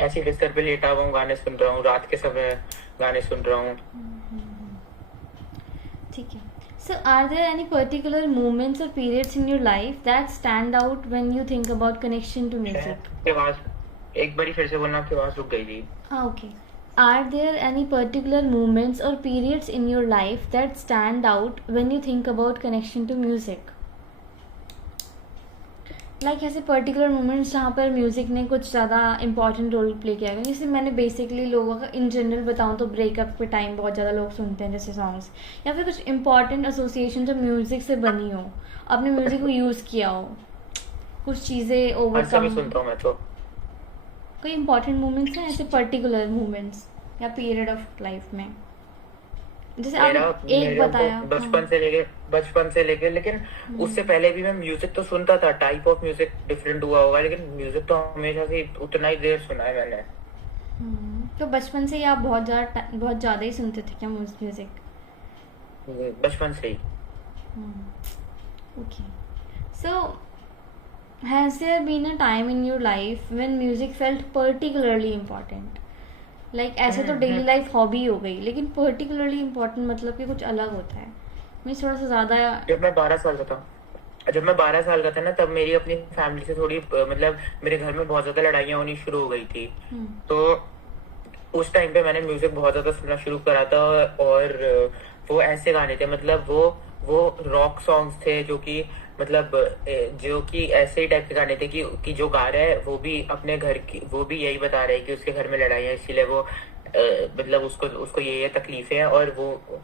ऐसी बिस्तर पे लेटा हुआ हूँ, गाने सुन रहा हूँ, रात के समय गाने सुन रहा हूँ। ठीक है। So are there any particular moments और periods in your life that stand out when you think about connection to music? आपकी आवाज एक बारी फिर से बोलना, आपकी आवाज रुक गई थी। हाँ, okay. Are there any particular moments or periods in your life that stand out when you think about connection to music? Like ऐसे पर्टिकुलर मोमेंट्स जहाँ पर म्यूज़िक ने कुछ ज़्यादा इंपॉर्टेंट रोल प्ले किया है। जैसे मैंने बेसिकली लोगों का इन जनरल बताऊँ तो ब्रेकअप के टाइम बहुत ज़्यादा लोग सुनते हैं जैसे सॉन्ग्स, या फिर कुछ इंपॉर्टेंट एसोसिएशन जो म्यूज़िक से बनी हो, आपने म्यूज़िक को यूज़ किया हो, कुछ चीज़ें हर समय ओवरकम। सुनता हूँ मैं तो। कोई इंपॉर्टेंट मोमेंट्स हैं ऐसे पर्टिकुलर मोमेंट्स या पीरियड ऑफ लाइफ में, जैसे मेरा आपने एक मेरा बताया? हाँ। बचपन से लेके लेकिन उससे पहले भी मैं म्यूजिक तो सुनता था। टाइप ऑफ म्यूजिक डिफरेंट हुआ होगा, लेकिन म्यूजिक तो हमेशा से उतना ही देर सुना है मैंने। तो बचपन से ही आप बहुत ज़्यादा ही सुनते थे क्या म्यूज़िक? बचपन से ही। Okay. So Has there been a time in your life when music felt particularly important? Like ऐसे तो डेली हम्म। लाइफ हॉबी हो गई, लेकिन पर्टिकुलरली इम्पोर्टेंट मतलब कि कुछ अलग होता है। मैं थोड़ा सा ज़्यादा। जब मैं 12 साल का था जब मैं 12 साल का था ना, तब मेरी अपनी फैमिली से थोड़ी मतलब मेरे घर में बहुत ज्यादा लड़ाइयाँ होनी शुरू हो गई थी। हम्म। तो तो उस टाइम पे मैंने म्यूजिक बहुत ज्यादा सुनना शुरू करा था। और वो ऐसे गाने थे, मतलब वो रॉक सॉन्ग्स थे जो कि मतलब जो कि ऐसे ही टाइप के गाने थे कि जो गा रहा है वो भी अपने घर की, वो भी यही बता रहा है कि उसके घर में लड़ाई है, इसीलिए वो मतलब उसको उसको ये तकलीफें हैं। और वो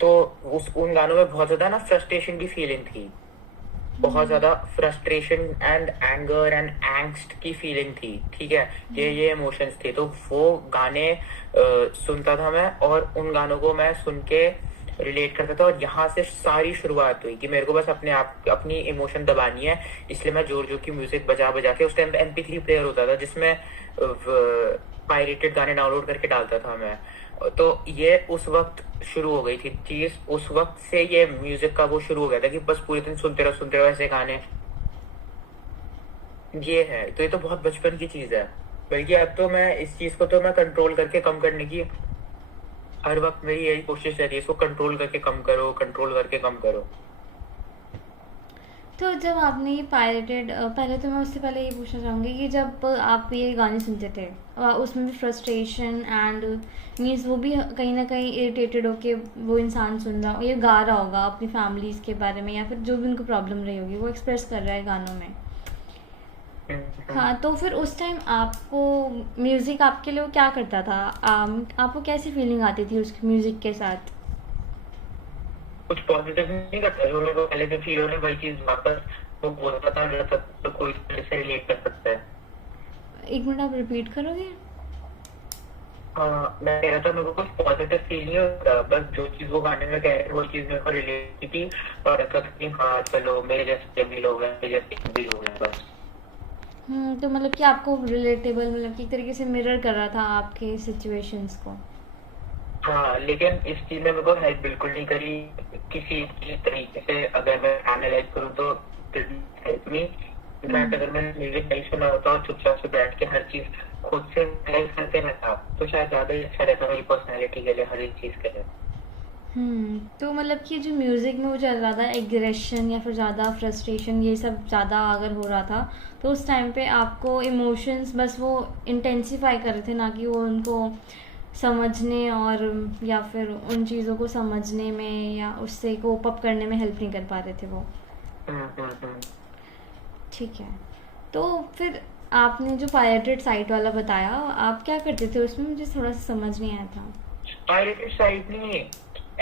तो उस उन गानों में बहुत ज्यादा ना फ्रस्ट्रेशन की फीलिंग थी, बहुत ज्यादा frustration and anger and angst की फीलिंग थी। ठीक है, ये इमोशंस थे। तो वो गाने सुनता था मैं, और उन गानों को मैं सुन के रिलेट करता था। और यहाँ से सारी शुरुआत हुई कि मेरे को बस अपने आप अपनी इमोशन दबानी है, इसलिए मैं जोर जोर की म्यूजिक बजा बजा के, उस टाइम पे MP3 प्लेयर होता था जिसमें पायरेटेड गाने डाउनलोड करके डालता था मैं। तो ये उस वक्त शुरू हो गई थी चीज, उस वक्त से ये म्यूजिक का वो शुरू हो गया था कि बस पूरे दिन सुनते रहो ऐसे गाने। ये है, तो ये तो बहुत बचपन की चीज है। बल्कि अब तो मैं इस चीज को तो मैं कंट्रोल करके कम करने की हर वक्त मेरी यही कोशिश रहती है, इसको कंट्रोल करके कम करो, कंट्रोल करके कम करो। तो जब आपने ये पायरेटेड, पहले तो मैं उससे पहले ये पूछना चाहूँगी कि जब आप ये गाने सुनते थे, उसमें भी फ्रस्ट्रेशन एंड मीन्स वो भी कहीं ना कहीं इरिटेटेड होके वो इंसान सुन रहा ये गा रहा होगा अपनी फैमिलीज के बारे में, या फिर जो भी उनको प्रॉब्लम रही होगी वो एक्सप्रेस कर रहा है गानों में। हम्म। हाँ, तो फिर उस टाइम आपको म्यूज़िक आपके लिए वो क्या करता था? आपको कैसी फीलिंग आती थी उस म्यूज़िक के साथ? कुछ पॉजिटिव नहीं करता, जो मेरे को पहले से फील हो रही वही चीज वापस वो बोलता था मेरा, तब तो कोई तरह से रिलेट कर सकता है। एक मिनट, आप रिपीट करोगे? हाँ, मैं कह रहा था मेरे को कुछ पॉजिटिव फील नहीं होता, बस जो चीज वो गाने में कह रहे थे वो चीज मेरे को रिलेट की थी। और ऐसा था कि हाँ चलो मेरे जैसे भी लोग हैं, मेरे जैसे भी लोग हैं बस। तो मतलब कि आपको रिलेटेबल, मतलब कि एक तरीके से मिरर कर रहा था आपके सिचुएशंस को। हाँ, लेकिन इस चीज ने मेरे को हेल्प बिल्कुल नहीं करी किसी भी तरीके से। अगर मैं एनालाइज करूँ तो हेल्प मी। इनफैक्ट अगर मैंने म्यूजिक नहीं सुना होता और चुपचाप से बैठ के हर चीज खुद से एनालाइज करते रहता, तो शायद ज्यादा ही अच्छा रहता मेरी पर्सनैलिटी के लिए, हर एक चीज के लिए। तो मतलब कि जो म्यूज़िक में वो ज़्यादा एग्रेशन या फिर ज़्यादा फ्रस्ट्रेशन ये सब ज़्यादा अगर हो रहा था, तो उस टाइम पे आपको इमोशंस बस वो इंटेंसिफाई कर रहे थे, ना कि वो उनको समझने और या फिर उन चीज़ों को समझने में या उससे कोप अप करने में हेल्प नहीं कर पा रहे थे वो। हम्म। ठीक है। तो फिर आपने जो पायरेटेड साइट वाला बताया, आप क्या करते थे उसमें? मुझे थोड़ा सा समझ नहीं आया था। पायरेटेड साइट नहीं,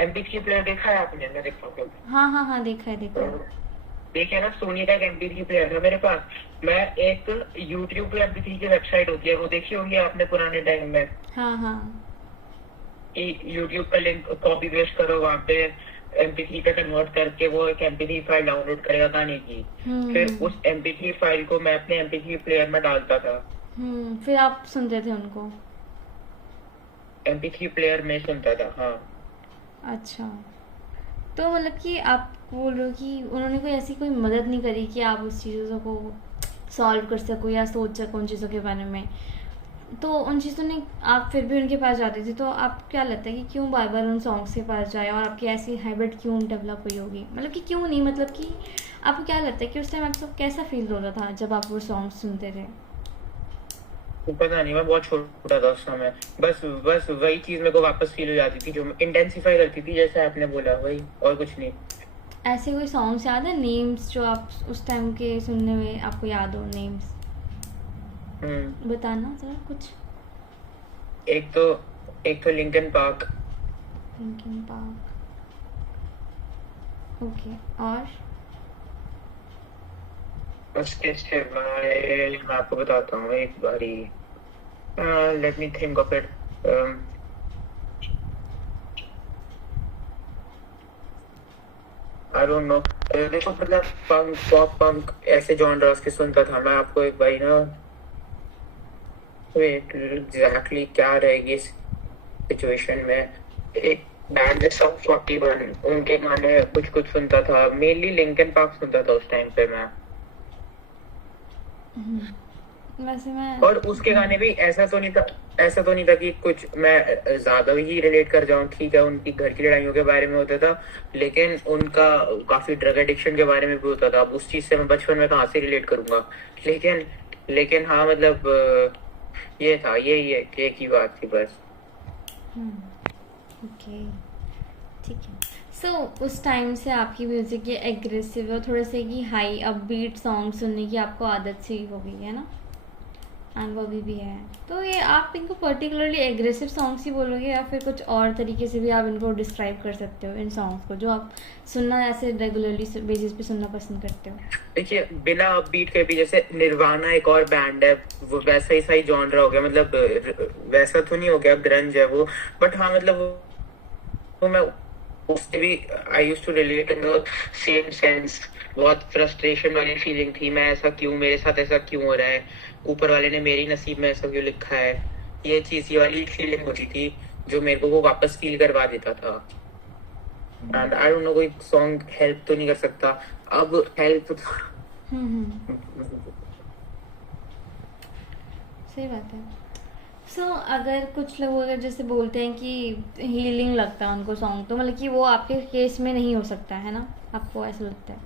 MP3 प्लेयर देखा है आपने? मैं देखता हूँ। हाँ हाँ हाँ, देखा है देखा है। देखिए ना, सोनी का एक MP3 प्लेयर था मेरे पास। मैं एक यूट्यूब पे MP3 की वेबसाइट होती है, वो देखी होंगी आपने पुराने टाइम में, हाँ हाँ। कि यूट्यूब का लिंक कॉपी पेस्ट करो, वहां पे MP3 पे कन्वर्ट करके वो एक MP3 फाइल डाउनलोड करेगा गाने की। फिर उस MP3 फाइल को मैं अपने MP3 प्लेयर में डालता था। फिर आप सुनते थे उनको? MP3 प्लेयर में सुनता था, हाँ। अच्छा। तो मतलब कि आप बोल रहे हो कि उन्होंने कोई ऐसी कोई मदद नहीं करी कि आप उस चीज़ों को सॉल्व कर सको या सोच सको उन चीज़ों के बारे में? तो उन चीज़ों ने, आप फिर भी उनके पास जाते थे, तो आप क्या लगता है कि क्यों बार बार उन सॉन्ग्स के पास जाए, और आपकी ऐसी हैबिट क्यों डेवलप हुई होगी? मतलब कि क्यों नहीं, मतलब कि आपको क्या लगता है कि उस टाइम आपको कैसा फील हो रहा था जब आप वो सॉन्ग सुनते थे? तो पता नहीं, मैं बहुत छोटा था उस समय। बस बस वही चीज मेरे को वापस फील हो जाती थी, जो इंटेंसिफाई करती थी, जैसे आपने बोला वही, और कुछ नहीं। ऐसे कोई सॉन्ग्स याद है, नेम्स जो आप उस टाइम के सुनने में आपको याद हो, नेम्स बताना जरा कुछ। एक तो Lincoln park. Linkin Park. Okay, और? उसके सिवाय मैं आपको बताता हूँ एक बारी, let me think of it. I don't know. देखो मतलब पंक, पॉप पंक ऐसे जॉनर्स के सुनता था मैं। आपको एक बारी ना, वेट, एग्जैक्टली क्या रहेगी इस सिचुएशन में, एक बैंड है सब 41, उनके गाने कुछ कुछ सुनता था। मेनली लिंकन पार्क सुनता था उस टाइम पे मैं। वैसे मैं और उसके गाने भी ऐसा तो नहीं था कि कुछ मैं ज्यादा ही रिलेट कर जाऊं। ठीक है, उनकी घर की लड़ाइयों के बारे में होता था, लेकिन उनका काफी ड्रग एडिक्शन के बारे में भी होता था। अब उस चीज से मैं बचपन में कहाँ से रिलेट करूंगा। लेकिन लेकिन हाँ मतलब ये था, ये की बात थी बस। ओके, ठीक है। सो उस टाइम से आपकी म्यूज़िक ये एग्रेसिव और थोड़े से कि हाई अपबीट सॉन्ग सुनने की आपको आदत सी हो गई है ना, एंड वो भी है। तो ये आप इनको पर्टिकुलरली एग्रेसिव सॉन्ग्स ही बोलोगे या फिर कुछ और तरीके से भी आप इनको डिस्क्राइब कर सकते हो इन सॉन्ग्स को, जो आप सुनना ऐसे रेगुलरली बेसिस पे सुनना पसंद करते हो? देखिए, बिना अपबीट के भी, जैसे निर्वाणा एक और बैंड है, वो वैसा ही सही जॉनरा हो गया। मतलब वैसा तो नहीं हो गया, ग्रंज है वो, बट हाँ मतलब वो मैं उससे भी I use to relate in the same sense. बहुत फ्रस्ट्रेशन वाली फीलिंग थी, मैं ऐसा क्यों, मेरे साथ ऐसा क्यों हो रहा है, ऊपर वाले ने मेरी नसीब में ऐसा क्यों लिखा है। ये चीज, ये वाली फीलिंग होती थी जो मेरे को वो वापस फील करवा देता था। एंड आई डोंट नो, कोई सॉन्ग हेल्प तो नहीं कर सकता। अब हेल्प सही बात है। सो अगर कुछ लोग अगर जैसे बोलते हैं कि हीलिंग लगता है उनको सॉन्ग, तो मतलब कि वो आपके केस में नहीं हो सकता है ना, आपको ऐसा लगता है?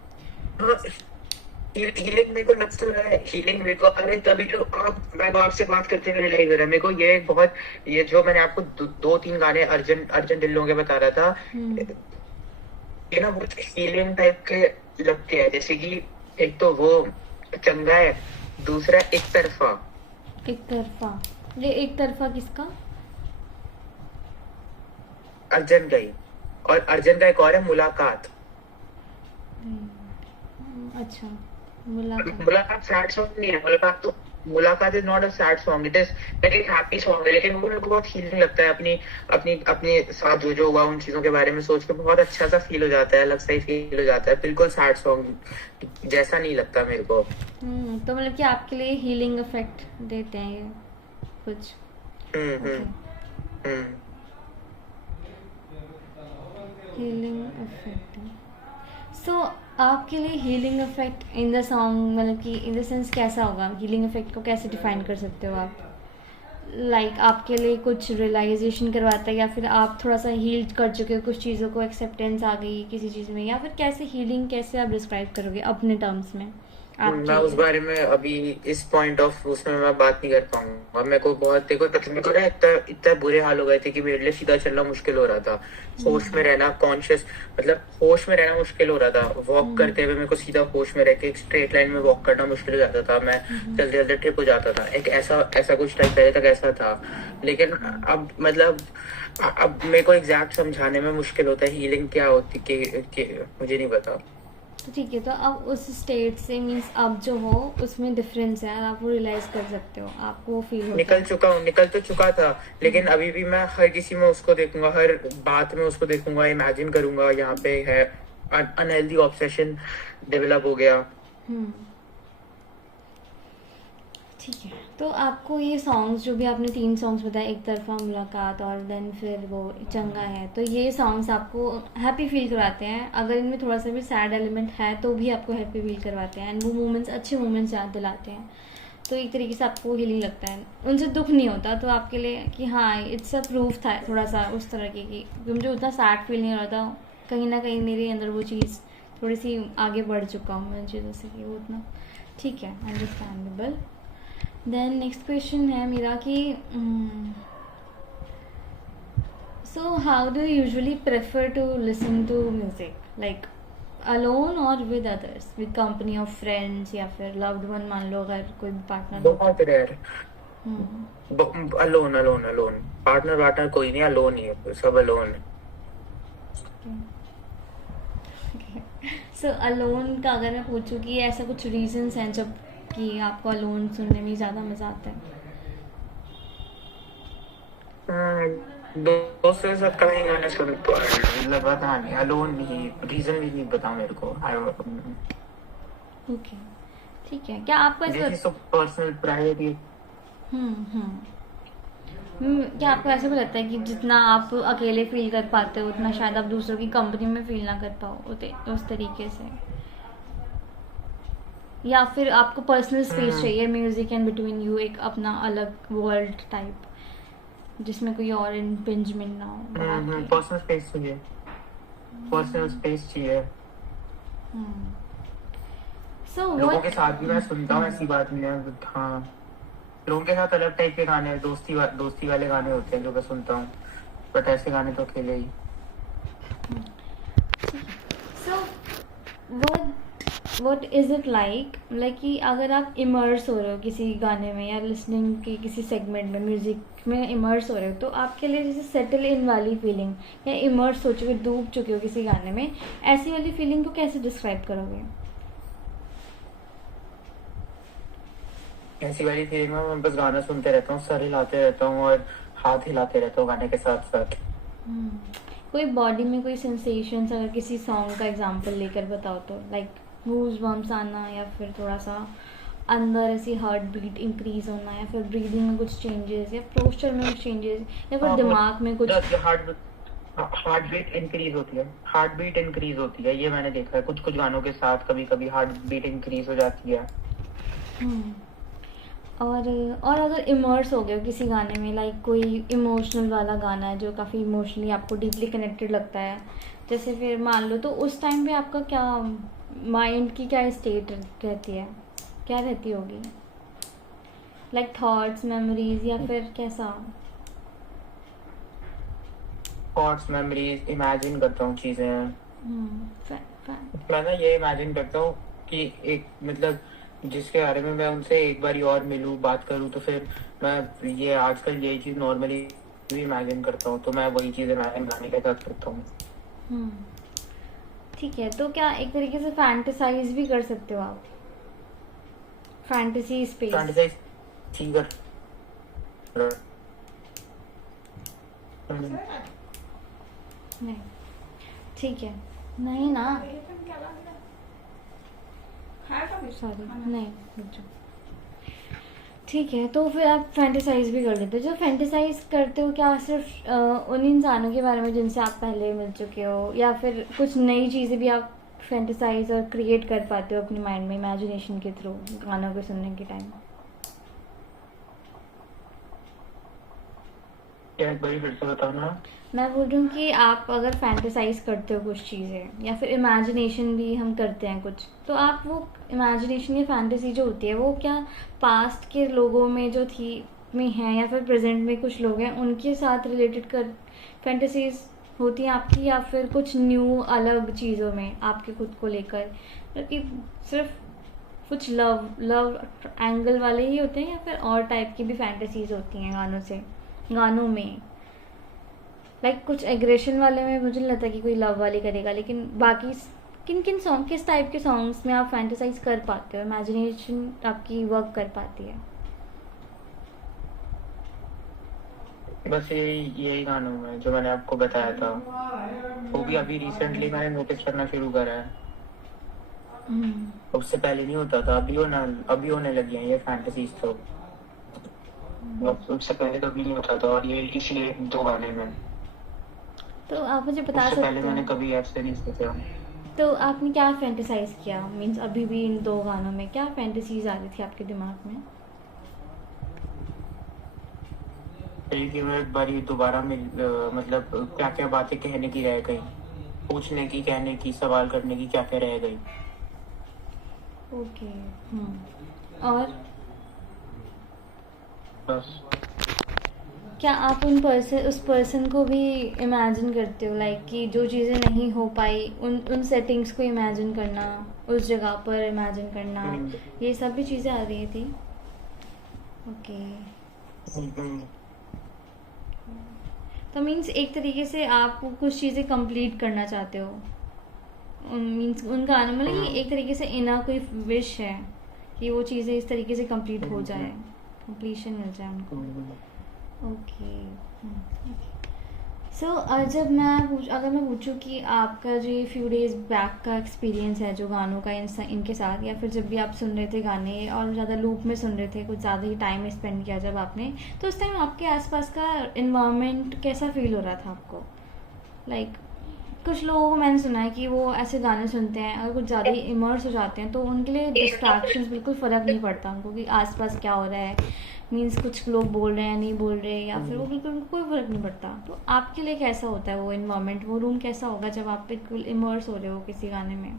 हीलिंग मेरे को लगता है, हीलिंग मेरे को, अरे तभी तो आप, मैं तो आपसे बात करते हुए रियलाइज हो रहा है मेरे को, ये बहुत, ये जो मैंने आपको दो तीन गाने अर्जन अर्जन ढिल्लों के बता रहा था, ये ना बहुत हीलिंग टाइप के लगते हैं। जैसे कि एक तो वो चंगा है, दूसरा एक तरफा। एक तरफा? ये एक तरफा किसका? अर्जन का ही, और अर्जन का एक और है मुलाकात। अच्छा, मुलाकात। मुलाकात सैड सॉन्ग नहीं है, मुलाकात is not a sad song, it is like एक हैप्पी सॉन्ग है। लेकिन वो मेरे को बहुत फीलिंग लगता है, अपनी अपनी अपने साथ जो हुआ उन चीजों के बारे में सोच के बहुत अच्छा सा फील हो जाता है, अलग सा ही फील हो जाता है। बिल्कुल सैड सॉन्ग जैसा नहीं लगता मेरे को। तो मतलब कि आपके लिए हीलिंग इफेक्ट देते हैं ये कुछ? हम्म। Healing effect. सो आपके लिए healing effect in the song मतलब कि इन द सेंस कैसा होगा? हीलिंग इफेक्ट को कैसे डिफाइन कर सकते हो आप? लाइक आपके लिए कुछ रियलाइजेशन करवाता है, या फिर आप थोड़ा सा हील कर चुके हो, कुछ चीज़ों को एक्सेप्टेंस आ गई किसी चीज़ में, या फिर कैसे हीलिंग कैसे आप डिस्क्राइब करोगे अपने टर्म्स में मैं आपके उस लिए? बारे में अभी इस पॉइंट ऑफ उसमें मैं बात नहीं कर पाऊंगा। मेरे को बहुत, देखो मेरे को ना इतना इतना बुरे हाल हो गए थे कि मेरे लिए सीधा चलना मुश्किल हो रहा था, होश में रहना, कॉन्शियस, मतलब होश में रहना मुश्किल हो रहा था। वॉक करते हुए मेरे को सीधा होश में रह के एक स्ट्रेट लाइन में वॉक करना मुश्किल हो जाता था, मैं जल्दी जल्दी ट्रिप हो जाता था। एक ऐसा ऐसा कुछ टाइम पहले तक ऐसा था। लेकिन अब मतलब अब मेरे को एग्जैक्ट समझाने में मुश्किल होता है हीलिंग क्या होती कि मुझे नहीं पता। तो ठीक है, तो अब उस स्टेट से मीन्स अब जो हो उसमें डिफरेंस है और आप वो रियलाइज कर सकते हो, आपको वो फील होता निकल है। चुका हूँ, निकल तो चुका था, लेकिन अभी भी मैं हर किसी में उसको देखूंगा, हर बात में उसको देखूंगा, इमेजिन करूंगा यहाँ पे है। अनहेल्दी ऑब्सेशन डेवलप हो गया। हम्म, ठीक है। तो आपको ये सॉन्ग्स जो भी आपने 3 सॉन्ग्स बताए, एक तरफा, मुलाकात और देन फिर वो चंगा है, तो ये सॉन्ग्स आपको हैप्पी फील करवाते हैं? अगर इनमें थोड़ा सा भी सैड एलिमेंट है तो भी आपको हैप्पी फील करवाते हैं, एंड वो मोमेंट्स अच्छे मोमेंट्स याद दिलाते हैं, तो एक तरीके से आपको हीलिंग लगता है, उनसे दुख नहीं होता, तो आपके लिए कि हाँ इट्स अ प्रूफ था थोड़ा सा उस तरह की कि मुझे उतना सैड फील नहीं हो रहा था, कहीं ना कहीं मेरे अंदर वो चीज़ थोड़ी सी आगे बढ़ चुका हूँ मैं उन चीज़ों से कि वो उतना ठीक है, अंडरस्टैंडेबल। देन नेक्स्ट क्वेश्चन है मेरा कि so how do you usually prefer to listen to music, like alone और with others, with company of friends या फिर लव्ड वन, मान लो अगर कोई पार्टनर हो? बहुत rare. Alone alone alone, partner वार्टनर कोई नहीं, अलोन ही है, सब अलोन है। सो अलोन का अगर मैं पूछूं कि ऐसा कुछ रीजंस हैं जब कि आपको अलोन सुनने में ज़्यादा मज़ा आता है? दोस्तों के साथ कहीं गाने सुनते हैं, मतलब पता नहीं, अलोन नहीं, रीजन भी नहीं पता मेरे को। ओके, ठीक है। क्या आपको ऐसा दिस इज पर्सनल प्राइवेट। क्या आपको ऐसा भी लगता है कि जितना आप अकेले फील कर पाते हो उतना शायद आप दूसरों की कंपनी में फील ना कर पाओ उस तरीके से? या फिर आपको पर्सनल स्पेस हम्म चाहिए म्यूजिक एंड बिटवीन यू, एक अपना अलग वर्ल्ड टाइप जिसमें कोई और इम्पिंजमेंट ना हो बाहर के? पर्सनल स्पेस चाहिए, पर्सनल स्पेस चाहिए। सो लोगों के व्हाट? साथ भी मैं सुनता हूँ, ऐसी बात नहीं है। हाँ, लोगों के साथ अलग टाइप के गाने, दोस्ती वाले गाने होते हैं जो मैं सुनता हूँ, बट ऐसे गाने तो अकेले ही। सो what इज़ इट लाइक कि अगर आप इमर्स हो रहे हो किसी गाने में या लिसनिंग के किसी सेगमेंट में, म्यूजिक में इमर्स हो रहे हो, तो आपके लिए जैसे सेटल इन वाली फीलिंग या इमर्स हो चुके, डूब चुके हो किसी गाने में, ऐसी वाली फीलिंग को कैसे डिस्क्राइब करोगे? ऐसी वाली फीलिंग में मैं बस गाना सुनते रहता हूँ, सर हिलाते रहता हूँ और हाथ हिलाते रहता हूँ गाने के साथ साथ। कोई बॉडी में कोई सेंसेशंस, अगर किसी सॉन्ग का एग्जांपल लेकर बताओ तो, लाइक गूज बम्स आना, या फिर थोड़ा सा अंदर ऐसी हार्ट बीट इंक्रीज होना, या फिर ब्रीदिंग में कुछ चेंजेस, या पोस्चर में कुछ चेंजेस, या फिर हाँ, वो दिमाग में कुछ? हार्ट बीट इंक्रीज होती है, हार्ट बीट इंक्रीज होती है, ये मैंने देखा है कुछ कुछ गानों के साथ, कभी कभी हार्ट बीट इंक्रीज हो जाती है। हम्म, और अगर इमर्स हो गए हो किसी गाने में, लाइक कोई इमोशनल वाला गाना है जो काफ़ी इमोशनली आपको डीपली कनेक्टेड लगता है, जैसे फिर मान लो, तो उस टाइम पे आपका क्या, माइंड की क्या स्टेट रहती है, क्या रहती होगी? लाइक थॉट्स, मेमोरीज, या फिर कैसा? थॉट्स, मेमोरीज, इमेजिन करता हूँ चीजें। हम्म, मैं ना ये इमेजिन करता हूँ कि एक मतलब जिसके बारे में मैं उनसे एक बार और मिलूं, बात करूं, तो फिर मैं ये आजकल यही चीज नॉर्मली भी इमेजिन करता हूँ, तो मैं वही चीज इमेजिन गाने के साथ करता हूँ। हम्म, ठीक है। तो क्या एक तरीके से फैंटेसाइज भी कर सकते हो आप, फैंटेसी स्पेस? Fantasize singer. हम्म, नहीं, ठीक है। नहीं ना, सॉरी, नहीं, रुक जाओ। ठीक है, तो फिर आप फैंटेसाइज भी कर लेते हो। जो फैंटेसाइज करते हो, क्या सिर्फ उन इंसानों के बारे में जिनसे आप पहले मिल चुके हो, या फिर कुछ नई चीज़ें भी आप फैंटेसाइज और क्रिएट कर पाते हो अपने माइंड में इमेजिनेशन के थ्रू गानों को सुनने के टाइम? क्या एक बारी फिर से बताओ ना। मैं बोल रही हूँ कि आप अगर फैंटेसाइज करते हो कुछ चीज़ें, या फिर इमेजिनेशन भी हम करते हैं कुछ, तो आप वो इमेजिनेशन या फैंटेसी जो होती है, वो क्या पास्ट के लोगों में जो थी में है, या फिर प्रेजेंट में कुछ लोग हैं उनके साथ रिलेटेड कर फैंटेसीज होती हैं आपकी, या फिर कुछ न्यू अलग चीज़ों में आपके खुद को लेकर, कि सिर्फ कुछ लव लव एंगल वाले ही होते हैं, या फिर और टाइप की भी फैंटेसीज होती हैं गानों में? कुछ एग्रेशन वाले में मुझे नहीं लगता कि कोई लव वाली करेगा, लेकिन बाकी किन किन सॉन्ग, किस टाइप के सॉन्ग्स में आप फैंटेसाइज कर पाते हो, इमेजिनेशन आपकी वर्क कर पाती है? बस यही गानों में जो मैंने आपको बताया था, वो भी अभी रिसेंटली मैंने नोटिस करना शुरू करा है। उससे पहले नहीं होता था, अभी होने लगी हैं ये फैंटेसीज तो। उससे पहले कभी नहीं होता था, और ये इसलिए दो गाने में। तो आप मुझे बता उससे पहले सकते मैंने हो, कभी ऐसे नहीं सोचा। तो आपने क्या फैंटेसाइज किया, मीन्स अभी भी इन दो गानों में क्या फैंटेसीज आ रही थी आपके दिमाग में? कि मैं एक बारी दोबारा मतलब क्या क्या बातें कहने की रह गई, पूछने की, कहने की, सवाल करने की क्या क्या रह गई। ओके। और बस क्या आप उस पर्सन को भी इमेजिन करते हो, कि जो चीज़ें नहीं हो पाई उन सेटिंग्स को इमेजिन करना, उस जगह पर इमेजिन करना, ये सब भी चीज़ें आ रही थी? ओके। तो मीन्स एक तरीके से आप कुछ चीज़ें कंप्लीट करना चाहते हो, मीन्स उन गानों में, ये एक तरीके से इनर कोई विश है कि वो चीज़ें इस तरीके से कंप्लीट हो जाए, कंप्लीशन मिल जाए उनको। ओके। सो अगर मैं पूछूं कि आपका जो ये फ्यू डेज बैक का एक्सपीरियंस है जो गानों का इनके साथ, या फिर जब भी आप सुन रहे थे गाने और ज़्यादा लूप में सुन रहे थे, कुछ ज़्यादा ही टाइम स्पेंड किया जब आपने, तो उस टाइम आपके आसपास का इन्वायरमेंट कैसा फील हो रहा था आपको? कुछ लोगों को मैंने सुना है कि वो ऐसे गाने सुनते हैं, अगर कुछ ज़्यादा ही इमर्स हो जाते हैं तो उनके लिए डिस्ट्रैक्शंस बिल्कुल फ़र्क नहीं पड़ता उनको कि आसपास क्या हो रहा है, मीन्स कुछ लोग बोल रहे हैं नहीं बोल रहे, या फिर वो बिल्कुल उनको कोई फ़र्क नहीं पड़ता। तो आपके लिए कैसा होता है वो इन्वायरमेंट, वो रूम कैसा होगा जब आप बिल्कुल इमर्स हो रहे हो किसी गाने में?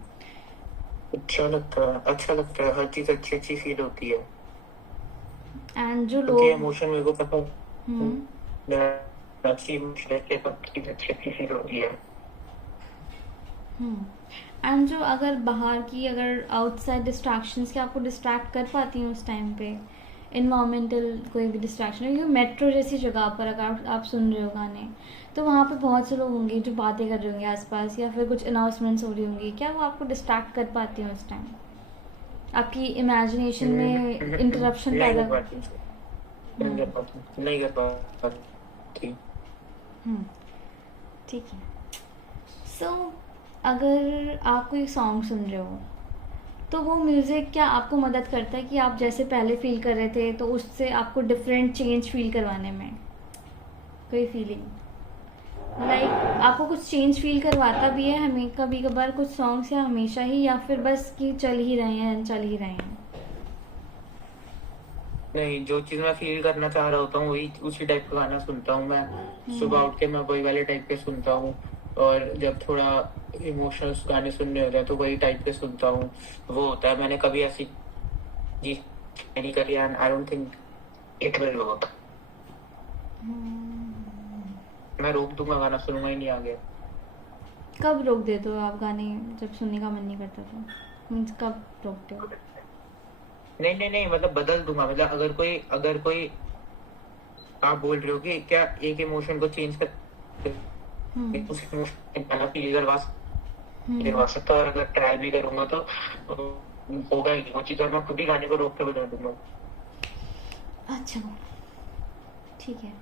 अच्छा लगता है, हर चीज अच्छी अच्छी फील होती है, एंड जो क्योंकि लोग इमोशन मेरे को पता हम्म है, अच्छी इमोशन है, सब चीज अच्छी अच्छी फील होती है। एंड जो अगर बाहर की, अगर आउटसाइड डिस्ट्रैक्शंस के आपको डिस्ट्रैक्ट कर पाती हैं उस टाइम पे, इन्वामेंटल कोई भी डिस्ट्रैक्शन है, क्योंकि मेट्रो जैसी जगह पर अगर आप सुन रहे हो गाने, तो वहाँ पे बहुत से लोग होंगे जो बातें कर रहे होंगे आसपास, या फिर कुछ अनाउंसमेंट्स हो रही होंगी, क्या वो आपको डिस्ट्रैक्ट कर पाती हैं उस टाइम, आपकी इमेजिनेशन में इंटरप्शन नहीं पैदा? कर पाती, नहीं हम्म कर पाती, नहीं कर पाती। हम्म, ठीक है। सो अगर आप कोई सॉन्ग सुन रहे हो, तो वो म्यूज़िक क्या आपको मदद करता है कि आप जैसे पहले फ़ील कर रहे थे तो उससे आपको डिफरेंट चेंज फ़ील करवाने में कोई फीलिंग, लाइक आपको कुछ चेंज फ़ील करवाता भी है हमें कभी कभार कुछ सॉन्ग्स, या हमेशा ही, या फिर बस कि चल ही रहे हैं चल ही रहे हैं? नहीं, जो चीज मैं फील करना चाह रहा होता हूँ वही उसी टाइप का गाना सुनता हूँ मैं। सुबह उठ के मैं वही वाले टाइप के सुनता हूँ, और जब थोड़ा इमोशनल गाने सुनने होते हैं तो वही टाइप के सुनता हूँ। वो होता है, मैंने कभी ऐसी चीज नहीं करी, and I don't think it will work. मैं रोक दूंगा, गाना सुनूंगा ही नहीं आगे। कब रोक देते हो आप गाने, जब सुनने का मन नहीं करता तो, मीन्स कब रोकते हो? नहीं नहीं नहीं, मतलब बदल दूंगा, मतलब अगर कोई आप बोल रहे हो कि क्या एक इमोशन को चेंज कर हम्म उस इमोशन को फील करवा हम्म करवा सकता, और अगर ट्राई भी करूंगा तो होगा ही नहीं वो चीज, और मैं खुद ही गाने को रोक के बजा दूंगा। अच्छा, ठीक है।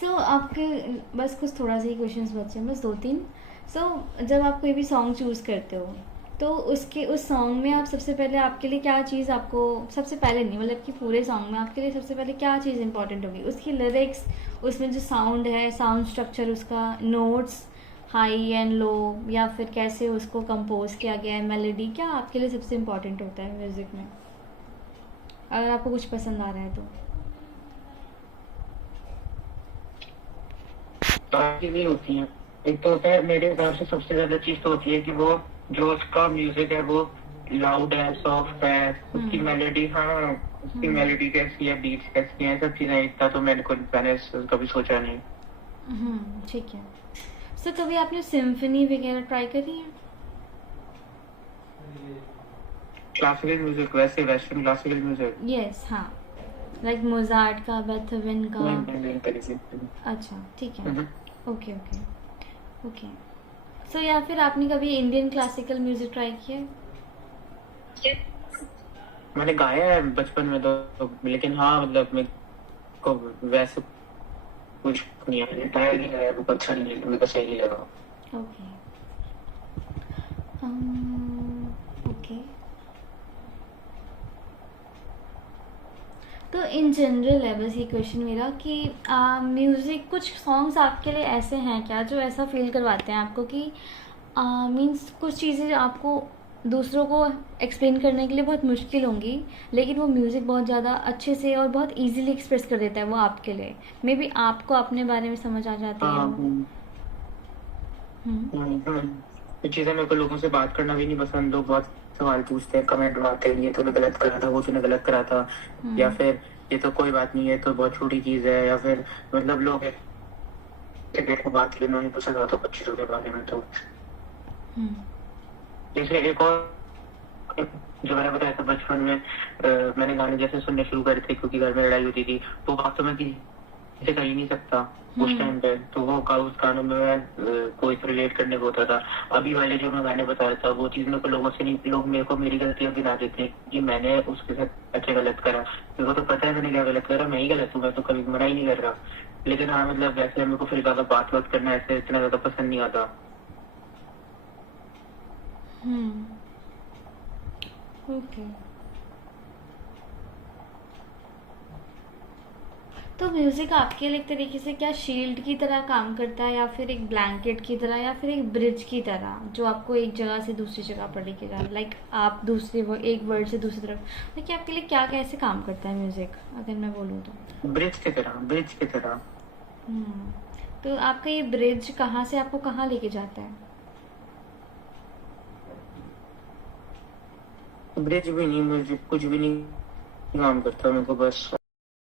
सो आपके बस कुछ थोड़ा सा ही क्वेश्चंस बचे हैं, बस दो तीन। सो जब आप कोई भी सॉन्ग चूज़ करते हो, तो उसके उस सॉन्ग में आप सबसे पहले, आपके लिए क्या चीज़, आपको सबसे पहले नहीं, मतलब कि पूरे सॉन्ग में आपके लिए सबसे पहले क्या चीज़ इंपॉर्टेंट होगी? उसकी लिरिक्स, उसमें जो साउंड है, साउंड स्ट्रक्चर उसका, नोट्स हाई एंड लो, या फिर कैसे उसको कंपोज किया गया है, मेलोडी, क्या आपके लिए सबसे इम्पोर्टेंट होता है म्यूज़िक में, अगर आपको कुछ पसंद आ रहा है तो? काफी चीजें होती हैं। एक तो होता है, मेरे हिसाब से सबसे ज्यादा चीज तो होती है कि वो जो उसका म्यूजिक है वो लाउड है, सॉफ्ट है, उसकी हम्म मेलोडी, हाँ उसकी हम्म मेलोडी कैसी है, बीट्स कैसी है, सब चीजें। इतना तो मैंने कभी सोचा नहीं। ठीक है। सर कभी आपने सिम्फनी वगैरह ट्राई करी है? क्लासिकल म्यूजिक, वैसे वेस्टर्न क्लासिकल म्यूजिक यस, हाँ, लाइक मोजार्ट का, बेथोवन का? नहीं करी थी। अच्छा, ठीक है। हम्म। Okay okay okay. सो या फिर आपने कभी इंडियन क्लासिकल म्यूजिक ट्राई किया है? मैंने गाया है बचपन में तो, लेकिन हाँ मतलब मेरे को वैसे कुछ नहीं आया, ट्राई नहीं किया, मेरे को अच्छा नहीं लगा, मेरे को सही नहीं लगा। Okay okay. तो इन जनरल है बस ये क्वेश्चन मेरा कि म्यूज़िक, कुछ सॉन्ग्स आपके लिए ऐसे हैं क्या जो ऐसा फील करवाते हैं आपको कि मीन्स कुछ चीज़ें आपको दूसरों को एक्सप्लेन करने के लिए बहुत मुश्किल होंगी, लेकिन वो म्यूज़िक बहुत ज़्यादा अच्छे से और बहुत इजीली एक्सप्रेस कर देता है वो आपके लिए, मे बी आपको अपने बारे में समझ आ जाती है हाँ। वो? हम्म ये चीजें, मेरे को लोगों से बात करना भी नहीं पसंद। लोग बहुत सवाल पूछते हैं, कमेंट बनाते हैं, ये तूने गलत करा था, वो तूने गलत करा था, या हम्म फिर ये तो कोई बात नहीं है, तो बहुत छोटी चीज है, या फिर मतलब लोग क्रिकेट को बात करना नहीं पसंद आता कुछ चीजों के बारे में। तो हम्म जैसे एक और, जो मैंने बताया था बचपन में, मैंने गाने जैसे सुनने शुरू करे थे क्योंकि घर में लड़ाई होती थी, तो वास्तव में किसी से कर ही नहीं सकता उस हम्म टाइम पे, तो वो उस गानों में मैं कोई तो रिलेट करने को होता था। अभी वाले जो मैं गाने बता रहा था, वो चीज मेरे को लोगों से नहीं, लोग मेरे को मेरी गलतियां गिना देते हैं कि मैंने उसके साथ अच्छा गलत करा। मेरे को तो पता है मैंने क्या गलत करा, मैं ही गलत हूँ, मैं तो कभी मना ही नहीं कर रहा। लेकिन हाँ मतलब वैसे मेरे को फिर ज्यादा बात बात करना ऐसे इतना ज्यादा पसंद नहीं आता। ओके। तो म्यूज़िक आपके लिए एक तरीके से क्या शील्ड की तरह काम करता है, या फिर एक ब्लैंकेट की तरह, या फिर एक ब्रिज की तरह जो आपको एक जगह से दूसरी जगह पर लेके जा, लाइक आप दूसरे वो एक वर्ड से दूसरी तरफ, देखिए आपके लिए क्या कैसे काम करता है म्यूज़िक, अगर मैं बोलूँ तो? ब्रिज की तरह, ब्रिज की तरह। हम्म, तो आपका ये ब्रिज कहाँ से आपको कहाँ लेके जाता है? ब्रिज भी नहीं, म्यूजिक कुछ भी नहीं काम करता, मेरे को बस